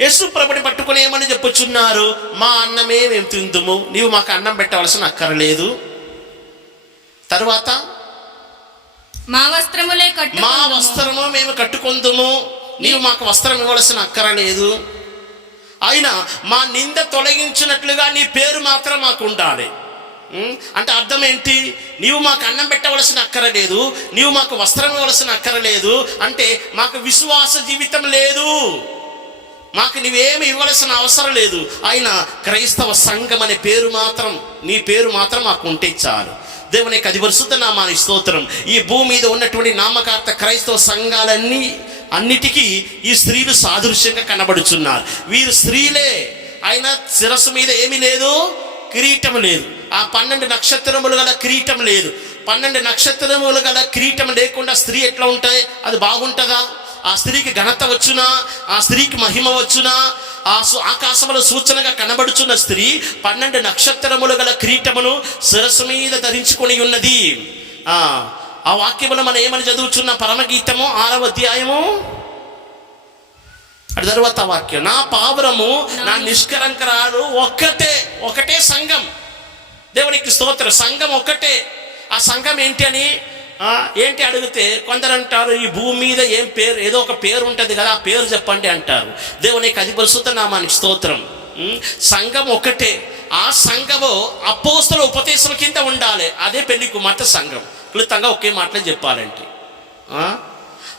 యేసు ప్రభుని పట్టుకుని ఏమని చెప్పుచున్నారు? మా అన్నమే మేము తిందుము, నీవు మాకు అన్నం పెట్టవలసిన అక్కరలేదు. తరువాత మా వస్త్రము మేము కట్టుకుందుము, నీవు మాకు వస్త్రం ఇవ్వవలసిన అక్కరలేదు. అయినా మా నింద తొలగించినట్లుగా నీ పేరు మాత్రం మాకు ఉండాలి. అంటే అర్థం ఏంటి? నీవు మాకు అన్నం పెట్టవలసిన అక్కరలేదు, నీవు మాకు వస్త్రం ఇవ్వవలసిన అక్కరలేదు అంటే మాకు విశ్వాస జీవితం లేదు, మాకు నీవేమి ఇవ్వాల్సిన అవసరం లేదు. అయినా క్రైస్తవ సంఘం అనే పేరు మాత్రం, నీ పేరు మాత్రం మాకు ఉంటే చాలు. దేవునికి అది పరిశుద్ధ నామానికి స్తోత్రం. ఈ భూమి మీద ఉన్నటువంటి నామకార్థ క్రైస్తవ అన్నిటికీ ఈ స్త్రీలు సాదృశ్యంగా కనబడుచున్నారు. వీరు స్త్రీలే, అయినా శిరస్సు మీద ఏమీ లేదు, కిరీటం లేదు. ఆ 12 నక్షత్రములు గల కిరీటం లేదు. 12 నక్షత్రములు గల కిరీటం లేకుండా స్త్రీ ఎట్లా ఉంటాయి? అది బాగుంటుందా? ఆ స్త్రీకి ఘనత వచ్చునా? ఆ స్త్రీకి మహిమ వచ్చునా? ఆ ఆకాశములో సూచనగా కనబడుచున్న స్త్రీ 12 నక్షత్రములు గల కిరీటమును శిరస్సు మీద ధరించుకొని ఉన్నది. ఆ వాక్యములో మనం ఏమని చదువుచున్న? పరమగీతము 6వ అధ్యాయము అటు తర్వాత వాక్యం, నా పావురము, నా నిష్కలంకురాలు ఒకటే సంఘం. దేవునికి స్తోత్రం. సంఘం ఒకటే. ఆ సంఘం ఏంటి అని ఏంటి అడిగితే కొందరు అంటారు, ఈ భూమి మీద ఏం పేరు, ఏదో ఒక పేరు ఉంటుంది కదా, ఆ పేరు చెప్పండి అంటారు. దేవునికి అది పరిశుద్ధ నామానికి స్తోత్రం. సంఘం ఒకటే. ఆ సంఘము అపోస్తల ఉపదేశం కింద ఉండాలి. అదే పెళ్లి కుమార్తె సంఘం. క్లుప్తంగా ఒకే మాటలో చెప్పాలంటే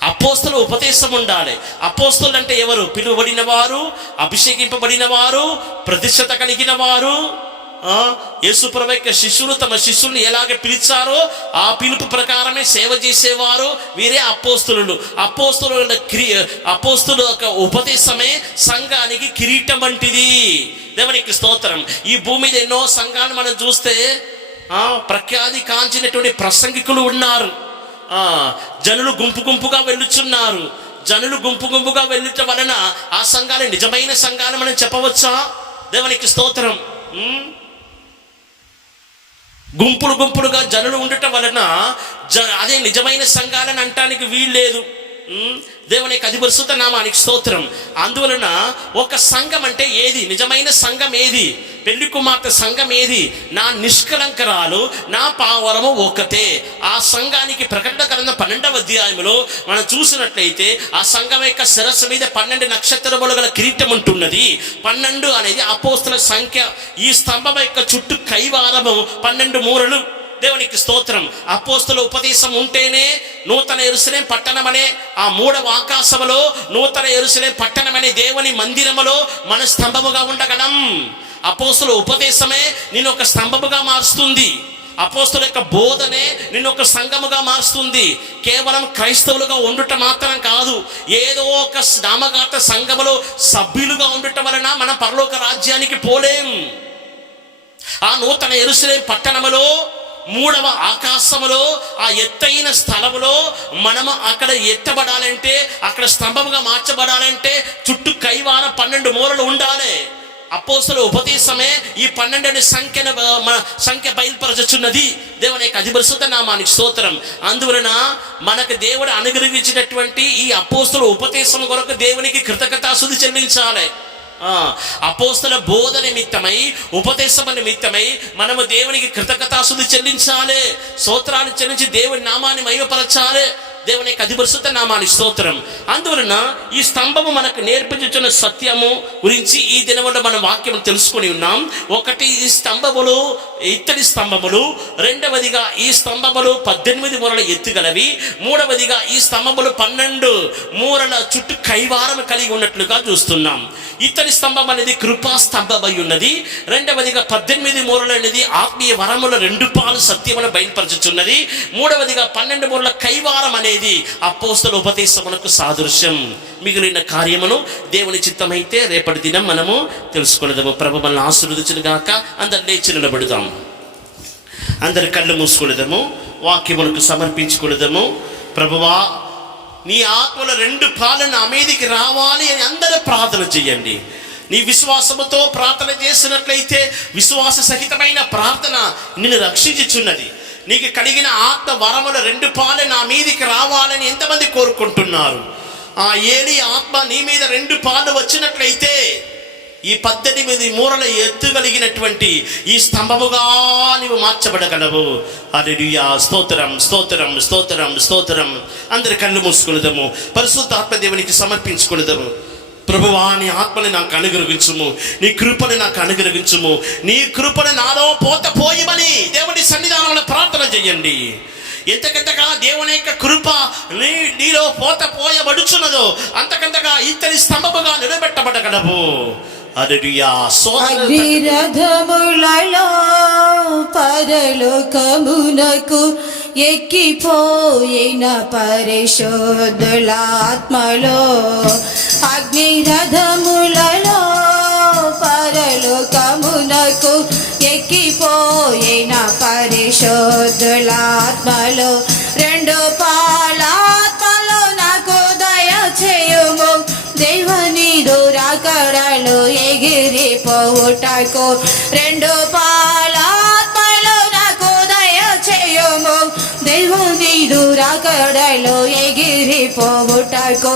అపోస్తల ఉపదేశం ఉండాలి. అపోస్తలు అంటే ఎవరు? పిలువబడిన వారు, అభిషేకింపబడిన వారు, ప్రతిష్టత కలిగిన వారు. యేసు ప్రభు యొక్క శిష్యులు తమ శిష్యుల్ని ఎలాగ పిలిచారో ఆ పిలుపు ప్రకారమే సేవ చేసేవారు. వీరే అపోస్తలులు. అపోస్తలు యొక్క ఉపదేశమే సంఘానికి కిరీటం వంటిది. దేవునికి స్తోత్రం. ఈ భూమి మీద ఎన్నో సంఘాలు మనం చూస్తే ప్రఖ్యాతి కాంచినటువంటి ప్రసంగికులు ఉన్నారు. జనులు గుంపుగా వెళ్ళుచున్నారు. జనులు గుంపుగా వెళ్ళటం వలన ఆ సంఘాలు నిజమైన సంఘాలు మనం చెప్పవచ్చా? దేవునికి స్తోత్రం. గుంపులుగా జనులు ఉండటం వలన అదే నిజమైన సంఘాలని అంటానికి వీల్లేదు. దేవునికి అది పరిశుద్ధ నామానికి స్తోత్రం. అందువలన ఒక సంఘం అంటే ఏది? నిజమైన సంఘం ఏది? పెళ్లి కుమార్తె సంఘం ఏది? నా నిష్కలంకరాలు, నా పావరము ఒక్కతే. ఆ సంఘానికి ప్రకటన గ్రంథం 12వ అధ్యాయంలో మనం చూసినట్లయితే ఆ సంఘం యొక్క శిరస్సు మీద 12 నక్షత్రములు గల కిరీటం ఉంటున్నది. 12 అనేది అపోస్తుల సంఖ్య. ఈ స్తంభం యొక్క చుట్టూ కైవారము 12 మూరలు. దేవునికి స్తోత్రం. అపోస్తుల ఉపదేశం ఉంటేనే నూతన యెరూషలేము పట్టణం అనే ఆ 3వ ఆకాశములో నూతన యెరూషలేము పట్టణం అనే దేవుని మందిరములో మన స్తంభముగా ఉండగలం. అపోస్తుల ఉపదేశమే నిన్ను ఒక స్తంభముగా మారుస్తుంది. అపోస్తుల యొక్క బోధనే నిన్ను ఒక సంఘముగా మారుస్తుంది. కేవలం క్రైస్తవులుగా ఉండటం మాత్రం కాదు, ఏదో ఒక నామకార్థ సంఘములో సభ్యులుగా ఉండటం వలన మన పరలోక రాజ్యానికి పోలేం. ఆ నూతన యెరూషలేము పట్టణములో 3వ ఆకాశములో ఆ ఎత్తైన స్థలములో మనము అక్కడ ఎత్తబడాలంటే, అక్కడ స్తంభముగా మార్చబడాలంటే చుట్టూ కైవారం 12 మూరలు ఉండాలి. అపోస్తుల ఉపదేశమే ఈ 12 అనే సంఖ్య బయలుపరచుచున్నది. దేవుని యొక్క అధిపరిశుద్ధ నామానికి స్తోత్రం. అందువలన మనకు దేవుడు అనుగ్రహించినటువంటి ఈ అపోస్తుల ఉపదేశం కొరకు దేవునికి కృతజ్ఞతాస్తుతి చెల్లించాలి. అపోస్తుల బోధ నిమిత్తమై, ఉపదేశం నిమిత్తమై మనము దేవునికి కృతజ్ఞతాస్తుతి చెల్లించాలి. స్తోత్రాలు చెల్లించి దేవుని నామాన్ని మహిమపరచాలి. దేవుని యొక్క అధిపరిశుద్ధ నామానికి స్తోత్రం. అందువలన ఈ స్తంభము మనకు నేర్పించుచున్న సత్యము గురించి ఈ దినములో మనం వాక్యం తెలుసుకొని ఉన్నాం. ఒకటి, ఈ స్తంభములు ఇత్తడి స్తంభములు. రెండవదిగా ఈ స్తంభములు 18 మూరల ఎత్తుగలవి. మూడవదిగా ఈ స్తంభములు 12 మూరల చుట్టూ కైవారం కలిగి ఉన్నట్లుగా చూస్తున్నాం. ఇత్తడి స్తంభం అనేది కృపా స్తంభమై ఉన్నది. రెండవదిగా 18 మూరలు అనేది ఆత్మీయ వరముల 2 పాలు సత్యమును బయలుపరచుచున్నది. మూడవదిగా 12 మూరల కైవారం అనేది అపోస్తల ఉపదేశమునకు సాదృశ్యం. మిగిలిన కార్యమును దేవుని చిత్తమైతే రేపటి దినం మనము తెలుసుకునేదాము. ప్రభు మనల్ని ఆశీర్వదించును గాక. అందరు లేచి నిలబడదాం. అందరి కళ్ళు మూసుకునేదాము. వాక్యములకు సమర్పించుకునేదాము. ప్రభువా, నీ ఆత్మల 2 పాలు నా మీదికి రావాలి అని అందరూ ప్రార్థన చేయండి. నీ విశ్వాసముతో ప్రార్థన చేసినట్లయితే విశ్వాస సహితమైన ప్రార్థన నిన్ను రక్షించుచున్నది. నీకు కలిగిన ఆత్మ వరముల 2 పాలు నా మీదికి రావాలని ఎంతమంది కోరుకుంటున్నారు? ఆ ఏలి ఆత్మ నీ మీద 2 పాలు వచ్చినట్లయితే ఈ 18 మూరల ఎత్తు కలిగినటువంటి ఈ స్తంభముగా నీవు మార్చబడగలవు. హల్లెలూయా. స్తోత్రం, స్తోత్రం, స్తోత్రం, స్తోత్రం. అందరి కళ్ళు మూసుకునేదాము. పరిశుద్ధాత్మ దేవునికి సమర్పించుకునేదాము. ప్రభువా, నీ ఆత్మని నాకు అనుగ్రహించుము, నీ కృపని నాకు అనుగ్రహించుము, నీ కృపని నాలో పోయమని దేవుని సన్నిధానంలో ప్రార్థన చేయండి. ఎంతకంతగా దేవుని యొక్క కృప నీలో పోయబడుచున్నదో అంతకంతగా ఇత్తడి స్తంభముగా నిలబెట్టబడగలవు. హల్లెలూయా. అగ్నిరథములలో పరలోకమునకు ఎక్కిపోయిన పరిశుద్ధుల ఆత్మలో, అగ్నిరథములలో పరలోకమునకు ఎక్కిపోయిన పరిశుద్ధుల ఆత్మలో, 2 పాలాత్మలో నాకు దయ చేయుము. దేవుని దురాకడలు ఎగిరిపోవుటకు 2 పాలాత్మలో నాకు దయ చేయుము. దేవుని దురాకడలు ఎగిరిపోవుటకు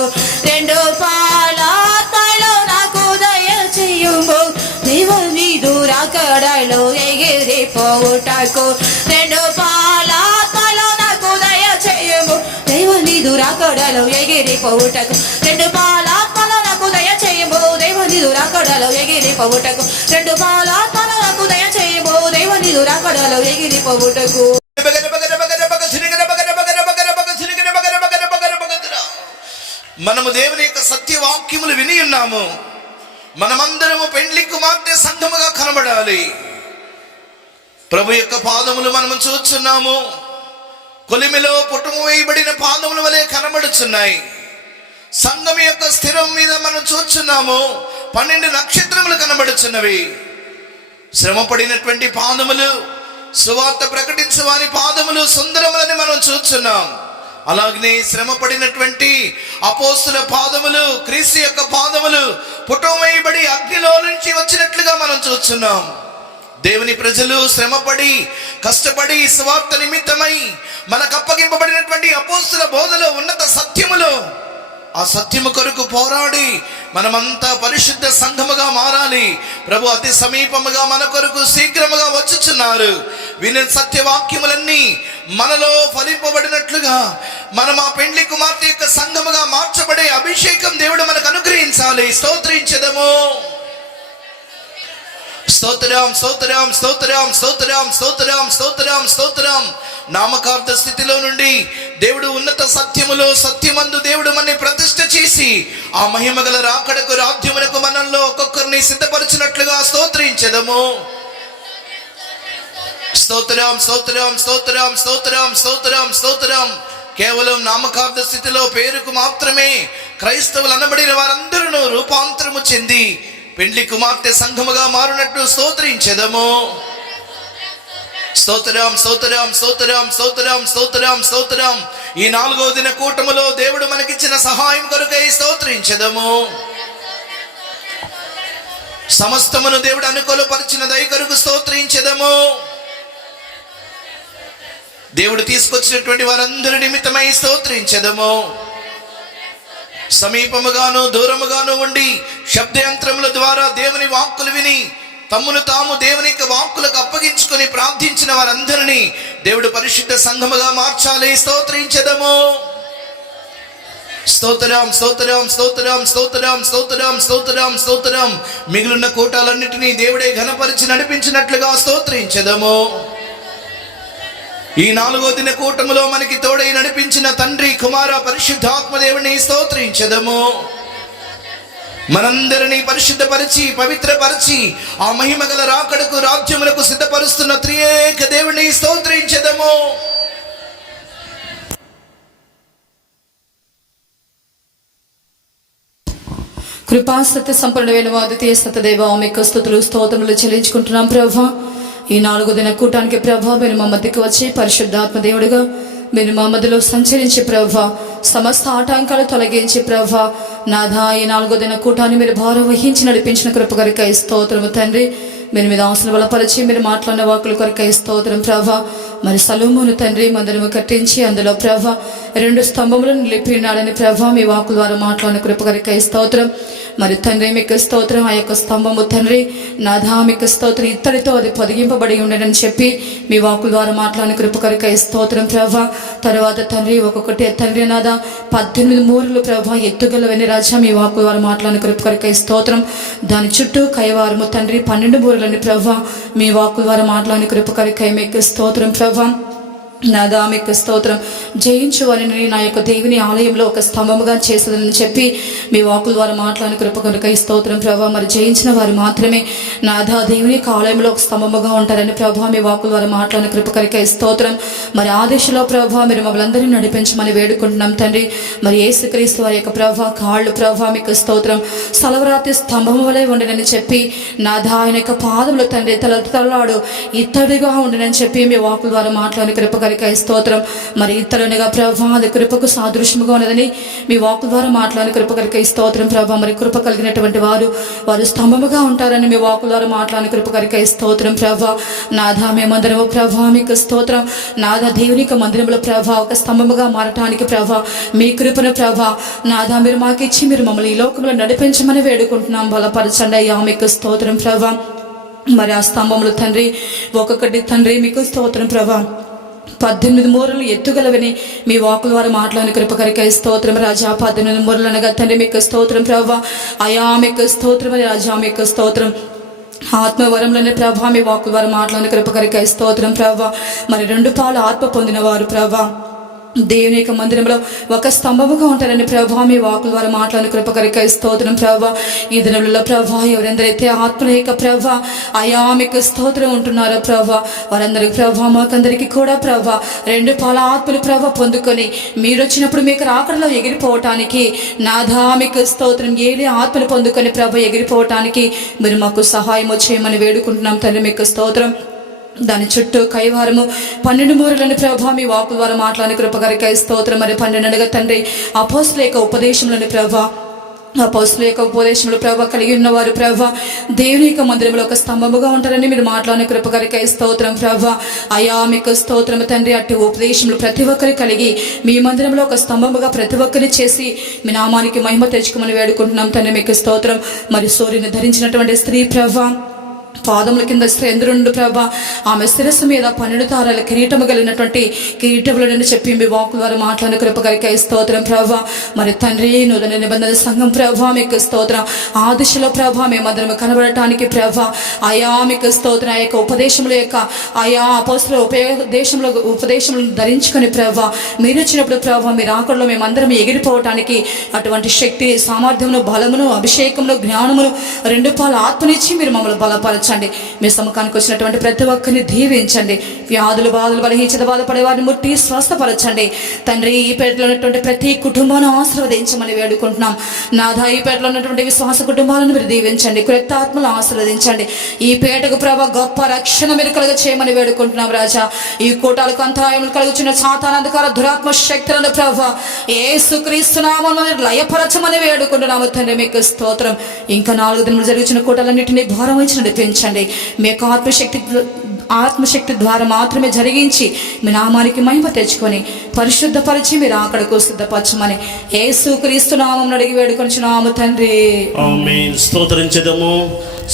2 పాలాత్మలో నాకు దయ చేయుము. దేవుని దురాకడలు ఎగిరిపోవుటకు 2 పాలాత్మలో నాకు దయ చేయుము. దేవుని దురాకడలు ఎగిరిపోవుటకు 2 పాలాత్మలో నాకు దయ చేయుము. దేవుని దురాకడలు ఎగిరిపోవుటకు 2 పాలాత్మలో నాకు దయ చేయుము. దేవుని దురాకడలు ఎగిరిపోవుటకు. మనము దేవుని యొక్క సత్యవాక్యములు విని ఉన్నాము. మనమందరము పెండ్లి కుమార్తె సంఘముగా కనబడాలి. ప్రభు యొక్క పాదములు మనము చూస్తున్నాము. కొలిమిలో పుట్టుము వేయబడిన పాదముల వలె కనబడుచున్నాయి. సంఘం యొక్క స్థిరం మీద మనం చూస్తున్నాము. 12 నక్షత్రములు కనబడుచున్నవి. శ్రమ పడినటువంటి పాదములు, సువార్త ప్రకటించే వారి పాదములు సుందరములని మనం చూస్తున్నాం. అలాగనే శ్రమ పడినటువంటి అపోస్తుల పాదములు, క్రీస్తు యొక్క పాదములు పుటం వేయబడి అగ్నిలో నుంచి వచ్చినట్లుగా మనం చూస్తున్నాం. దేవుని ప్రజలు శ్రమపడి కష్టపడి సువార్త నిమిత్తమై మనకు అప్పగింపబడినటువంటి అపోస్తుల బోధలో ఉన్నత సత్యములో ఆ సత్యము కొరకు పోరాడి మనమంతా పరిశుద్ధ సంఘముగా మారాలి. ప్రభు అతి సమీపముగా మన కొరకు శీఘ్రముగా వచ్చుచున్నారు. విని సత్యవాక్యములన్నీ మనలో ఫలింపబడినట్లుగా మనం ఆ పెండ్లి కుమార్తె యొక్క సంఘముగా మార్చబడే అభిషేకం దేవుడు మనకు అనుగ్రహించాలి. స్తోత్రించెదము. స్తోత్రం స్తోత్రం స్తోత్రం స్తోత్రం స్తోత్రం స్తోత్రం స్తోత్రం. నామకార్థ స్థితిలో నుండి దేవుడు ఉన్నత సత్యములో సత్యమందు దేవుడు మనని ప్రతిష్ఠ చేసి ఆ మహిమగల రాకడకు రాజ్యమునకు మనల్లో ఒక్కొక్కరిని సిద్ధపరిచినట్లుగా స్తోత్రించెదము. స్తోత్రం స్తోత్రం స్తోత్రం స్తోత్రం స్తోత్రం స్తోత్రం. కేవలం నామకార్థ స్థితిలో పేరుకు మాత్రమే క్రైస్తవులు అనబడిన వారందరూ రూపాంతరము చెంది పెండ్లి కుమార్తె సంఘముగా మారునట్టు స్తోత్రించెదము. స్తోత్రం స్తోత్రం స్తోత్రం స్తోత్రం స్తోత్రం స్తోత్రం. ఈ 4వ దిన కూటములో దేవుడు మనకిచ్చిన సహాయం కొరకై స్తోత్రించెదము. సమస్తమును దేవుడు అనుకూలపరిచిన దయ కొరకు స్తోత్రించెదము. దేవుడు తీసుకొచ్చినటువంటి వారందరి నిమిత్తమై స్తోత్రించెదము. సమీపముగాను దూరముగాను ఉండి శబ్దయంత్రముల ద్వారా దేవుని వాక్కులు విని తమ్మును తాము దేవుని యొక్క వాక్కులకు అప్పగించుకొని ప్రార్థించిన వారందరినీ దేవుడు పరిశుద్ధ సంఘముగా మార్చాలి. స్తోత్రించెదము. స్తోత్రం స్తోత్రం స్తోత్రం స్తోత్రం స్తోత్రం స్తోత్రం స్తోత్రం. మిగిలిన కూటాలన్నిటినీ దేవుడే ఘనపరిచి నడిపించినట్లుగా స్తోత్రించెదము. ఈ 4వ దిన కూటములో మనకి తోడై నడిపించిన తండ్రి కుమార పరిశుద్ధాత్మ దేవుని స్తోత్రించెదము. మనందరినీ పరిశుద్ధపరిచి పవిత్రపరిచి ఆ మహిమగల రాకడకు రాజ్యములకు సిద్ధపరుస్తున్న త్రియేక దేవుని స్తోత్రించెదము. కృపాసత్య సంపన్నుడైన ద్వితీయ సత్యదేవ మీకు స్తుతులు స్తోత్రములు చెల్లించుకుంటున్నాం ప్రభా. ఈ 4వ దిన కూటానికి ప్రభా మీరు మా మధ్యకు వచ్చి పరిశుద్ధాత్మ దేవుడిగా మీరు మా మధ్యలో సంచరించి ప్రభా సమస్త ఆటంకాలు తొలగించి ప్రభా నాథా ఈ 4వ దిన కూటాన్ని మీరు భారం వహించి నడిపించిన కృప కొరకై స్తోత్రము తండ్రి. మీరు మీద అవసరం బలపరిచి మీరు మాట్లాడిన వాకుల కొరకై స్తోత్రం ప్రభా. మరి సలోమోను తండ్రి మందిరము కట్టించి అందులో ప్రభా 2 స్తంభములను నిలిపి ఉన్నాడని ప్రభా మీ వాకుల ద్వారా మాట్లాడిన కృప కొరకై స్తోత్రం. మరి తండ్రి మీకు స్తోత్రం. ఆ యొక్క స్తంభము తండ్రి నాథా మీకు స్తోత్రం ఇత్తడితో అది పొదిగింపబడి ఉండేనని చెప్పి మీ వాకుల ద్వారా మాట్లాడిన కృప కొరకై స్తోత్రం ప్రభా. తర్వాత తండ్రి ఒక్కొక్కటి తండ్రి నాథా 18 మూరలు ప్రభా ఎత్తుగలవని రాజా మీ వాకుల ద్వారా మాట్లాడిన కృప కొరకై స్తోత్రం. దాని చుట్టూ కైవారము తండ్రి 12 మూరలని ప్రభా మీ వాకుల ద్వారా మాట్లాడిన కృప కొరకై మీకు స్తోత్రం ప్రభా. నాదా మీకు స్తోత్రం. జయించు వారిని నా యొక్క దేవుని ఆలయంలో ఒక స్తంభముగా చేసేదని చెప్పి మీ వాకుల ద్వారా మాట్లాడిన కృప కొరకై స్తోత్రం ప్రభా. మరి జయించిన వారు మాత్రమే నాదా దేవుని యొక్క ఆలయంలో ఒక స్తంభముగా ఉంటారని ప్రభా మీ వాకుల ద్వారా మాట్లాడిన కృప కొరకై స్తోత్రం. మరి ఆ దిశలో ప్రభా మీరు మమ్మల్ని అందరినీ నడిపించమని వేడుకుంటున్నాం తండ్రి. మరి యేసుక్రీస్తు వారి యొక్క ప్రభా కాళ్ళు ప్రభా మీకు స్తోత్రం సలవరాతి స్తంభము వలె ఉండనని చెప్పి నాదా ఆయన యొక్క పాదములు తండ్రి తలలాడు ఇత్తడిగా ఉండనని చెప్పి మీ వాకుల ద్వారా మాట్లాడిన కృప స్తోత్రం. మరి ఇతరునిగా ప్రభా అది కృపకు సాదృశ్యముగా ఉన్నదని మీ వాకు ద్వారా మాట్లాడిన కృప కొరకై స్తోత్రం ప్రభా. మరి కృప కలిగినటువంటి వారు స్తంభముగా ఉంటారని మీ వాకు ద్వారా మాట్లాడిన కృప కొరకై స్తోత్రం ప్రభా. నాథా మేమందరము ప్రభా మీకు స్తోత్రం. నాథా దేవునిక మందిరంలో ప్రభా ఒక స్తంభముగా మారటానికి ప్రభా మీ కృపను ప్రభా నాథా మీరు మాకు ఇచ్చి మీరు మమ్మల్ని ఈ లోకంలో నడిపించమని వేడుకుంటున్నాం. బలపరచండి అయ్యా మీకు స్తోత్రం ప్రభా. మరి ఆ స్తంభములు తండ్రి ఒక్కొక్కటి తండ్రి మీకు స్తోత్రం ప్రభా 18 మూరలు ఎత్తుగలవని మీ వాకుల ద్వారా మాట్లాడిన కృప కొరకై స్తోత్రం రాజా. 18 మూరలు అనగా తండ్రి మీకు స్తోత్రం ప్రభా. అయా మీకు స్తోత్రం రాజా మీకు స్తోత్రం. ఆత్మవరంలోనే ప్రభా మీ వాకుల ద్వారా మాట్లాడిన కృప కొరకై స్తోత్రం ప్రభా. మరి 2 పాలు ఆత్మ పొందిన వారు ప్రభా దేవుని యొక్క మందిరంలో ఒక స్తంభముగా ఉంటారని ప్రభా మీ వాకుల ద్వారా మాట్లాడిన కృప కొరకై స్తోత్రం ప్రభా. ఈ దినములలో ప్రభా ఎవరెందరైతే ఆత్మల యొక్క ప్రభా అయా మీకు స్తోత్రం ఉంటున్నారో ప్రభా వారందరికి ప్రభా మాకందరికి కూడా ప్రభా 2 పాల ఆత్మలు ప్రభా పొందుకొని మీరు వచ్చినప్పుడు మీకు రాకడలో ఎగిరిపోవటానికి నాథా మీకు స్తోత్రం ఏలి ఆత్మలు పొందుకొని ప్రభా ఎగిరిపోవటానికి మీరు మాకు సహాయం చేయమని వేడుకుంటున్నాం తండ్రి మీకు స్తోత్రం. దాని చుట్టూ కైవారము 12 మూరలను ప్రభా మీ వాకు ద్వారా మాట్లాడిన కృప కొరకై స్తోత్రం. మరి 12 తండ్రి అపోస్తలుల యొక్క ఉపదేశంలోని ప్రభా అపోస్తుల యొక్క ఉపదేశంలో ప్రభావ కలిగి ఉన్నవారు ప్రభావ దేవుని యొక్క మందిరంలో ఒక స్తంభముగా ఉంటారని మీరు మాట్లాడిన కృపకరికై స్తోత్రం ప్రభావ. అయా మీకు స్తోత్రం తండ్రి. అట్టి ఉపదేశంలో ప్రతి ఒక్కరి కలిగి మీ మందిరంలో ఒక స్తంభముగా ప్రతి ఒక్కరిని చేసి మీ నామానికి మహిమ తెచ్చుకోమని వేడుకుంటున్నాం తండ్రి. మీకు స్తోత్రం. మరి సూర్యుని ధరించినటువంటి స్త్రీ ప్రభావ పాదముల కింద చంద్రుండు ప్రభా, ఆమె శిరస్సు మీద 12 తారాల కిరీటము కలిగినటువంటి కిరీటములను చెప్పి మీ వాకు ద్వారా మాట్లాడిన కృపకరికై స్తోత్రం ప్రభా. మరి తండ్రి నూతన నిబంధన సంఘం ప్రభా మీకు స్తోత్రం. ఆ దిశలో ప్రభా మేమందరం కనబడటానికి ప్రభా అయా మీకు స్తోత్రం. ఆ యొక్క ఉపదేశముల యొక్క ఆయా అపోస్తుల ఉపదేశములను ధరించుకొని ప్రభా మీరు వచ్చినప్పుడు ప్రభా మీరు ఆకడలో మేమందరం ఎగిరిపోవటానికి అటువంటి శక్తి సామర్థ్యమును బలమును అభిషేకమును జ్ఞానమును 2 పాల ఆత్మనిచ్చి మీరు మమ్మల్ని బలపరచండి. మీ సముఖానికి వచ్చినటువంటి ప్రతి ఒక్కరిని దీవించండి. వ్యాధులు బాధలు బలహీనత బాధపడే వారిని ముట్టి స్వస్థపరచండి తండ్రి. ఈ పేటలో ఉన్నటువంటి ప్రతి కుటుంబాన్ని ఆశీర్వదించమని వేడుకుంటున్నాం నాథా. ఈ పేటలో ఉన్నటువంటి విశ్వాస కుటుంబాలను మీరు దీవించండి. కృత ఆత్మలు ఆశీర్వదించండి. ఈ పేటకు ప్రభా గొప్ప రక్షణ మీరు కలుగ చేయమని వేడుకుంటున్నాం రాజా. ఈ కూటాలకు అంతరాయములు కలుగుచున్న సాతానంధకార దురాత్మ శక్తులను ప్రభా యేసుక్రీస్తు నామములో మీరు లయపరచమని వేడుకుంటున్నాము తండ్రి. మీకు స్తోత్రం. ఇంకా 4 దినములు జరుగుతున్న కూటాలన్నింటినీ భారం వహించి నడిపించండి. మీ యొక్క ఆత్మశక్తి ద్వారా మాత్రమే జరిగించి మీ నామానికి మహిమ తెచ్చుకొని పరిశుద్ధపరిచి మీరు అక్కడకు సిద్ధపరచమని యేసుక్రీస్తు నామమున అడిగి వేడుకొనుచున్నాము తండ్రి. ఆమేన్. స్తోత్రించెదము.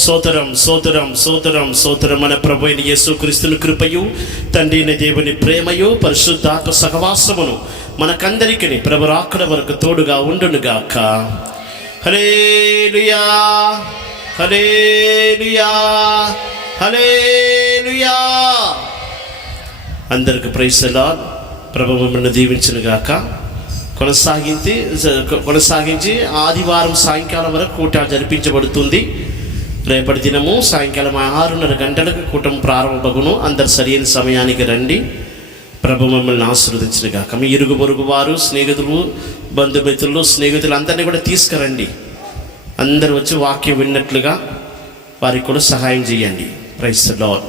స్తోత్రం స్తోత్రం స్తోత్రం స్తోత్రం. మన ప్రభు అయిన యేసుక్రీస్తుని కృపయు తండ్రి అయిన దేవుని ప్రేమయు పరిశుద్ధాత్మ సహవాసమును మనకందరికీ ప్రభు రాకడ వరకు తోడుగా ఉండునుగాక. హల్లెలూయా హల్లెలూయా హల్లెలూయా. అందరికి ప్రైజ్ ది లార్డ్. ప్రభు మిమ్మల్ని దీవించునుగాక. కొనసాగించి ఆదివారం సాయంకాలం వరకు కూటం జరిపించబడుతుంది. రేపటి దినము సాయంకాలం 6:30 గంటలకు కూటం ప్రారంభమగును. అందరు సరైన సమయానికి రండి. ప్రభు మిమ్మల్ని ఆశీర్వదించునుగాక. మీ ఇరుగు పొరుగు వారు స్నేహితులు బంధుమిత్రులు స్నేహితులు అందరినీ కూడా తీసుకురండి. అందరూ వచ్చి వాక్యం విన్నట్లుగా వారికి కూడా సహాయం చేయండి. Praise the lord.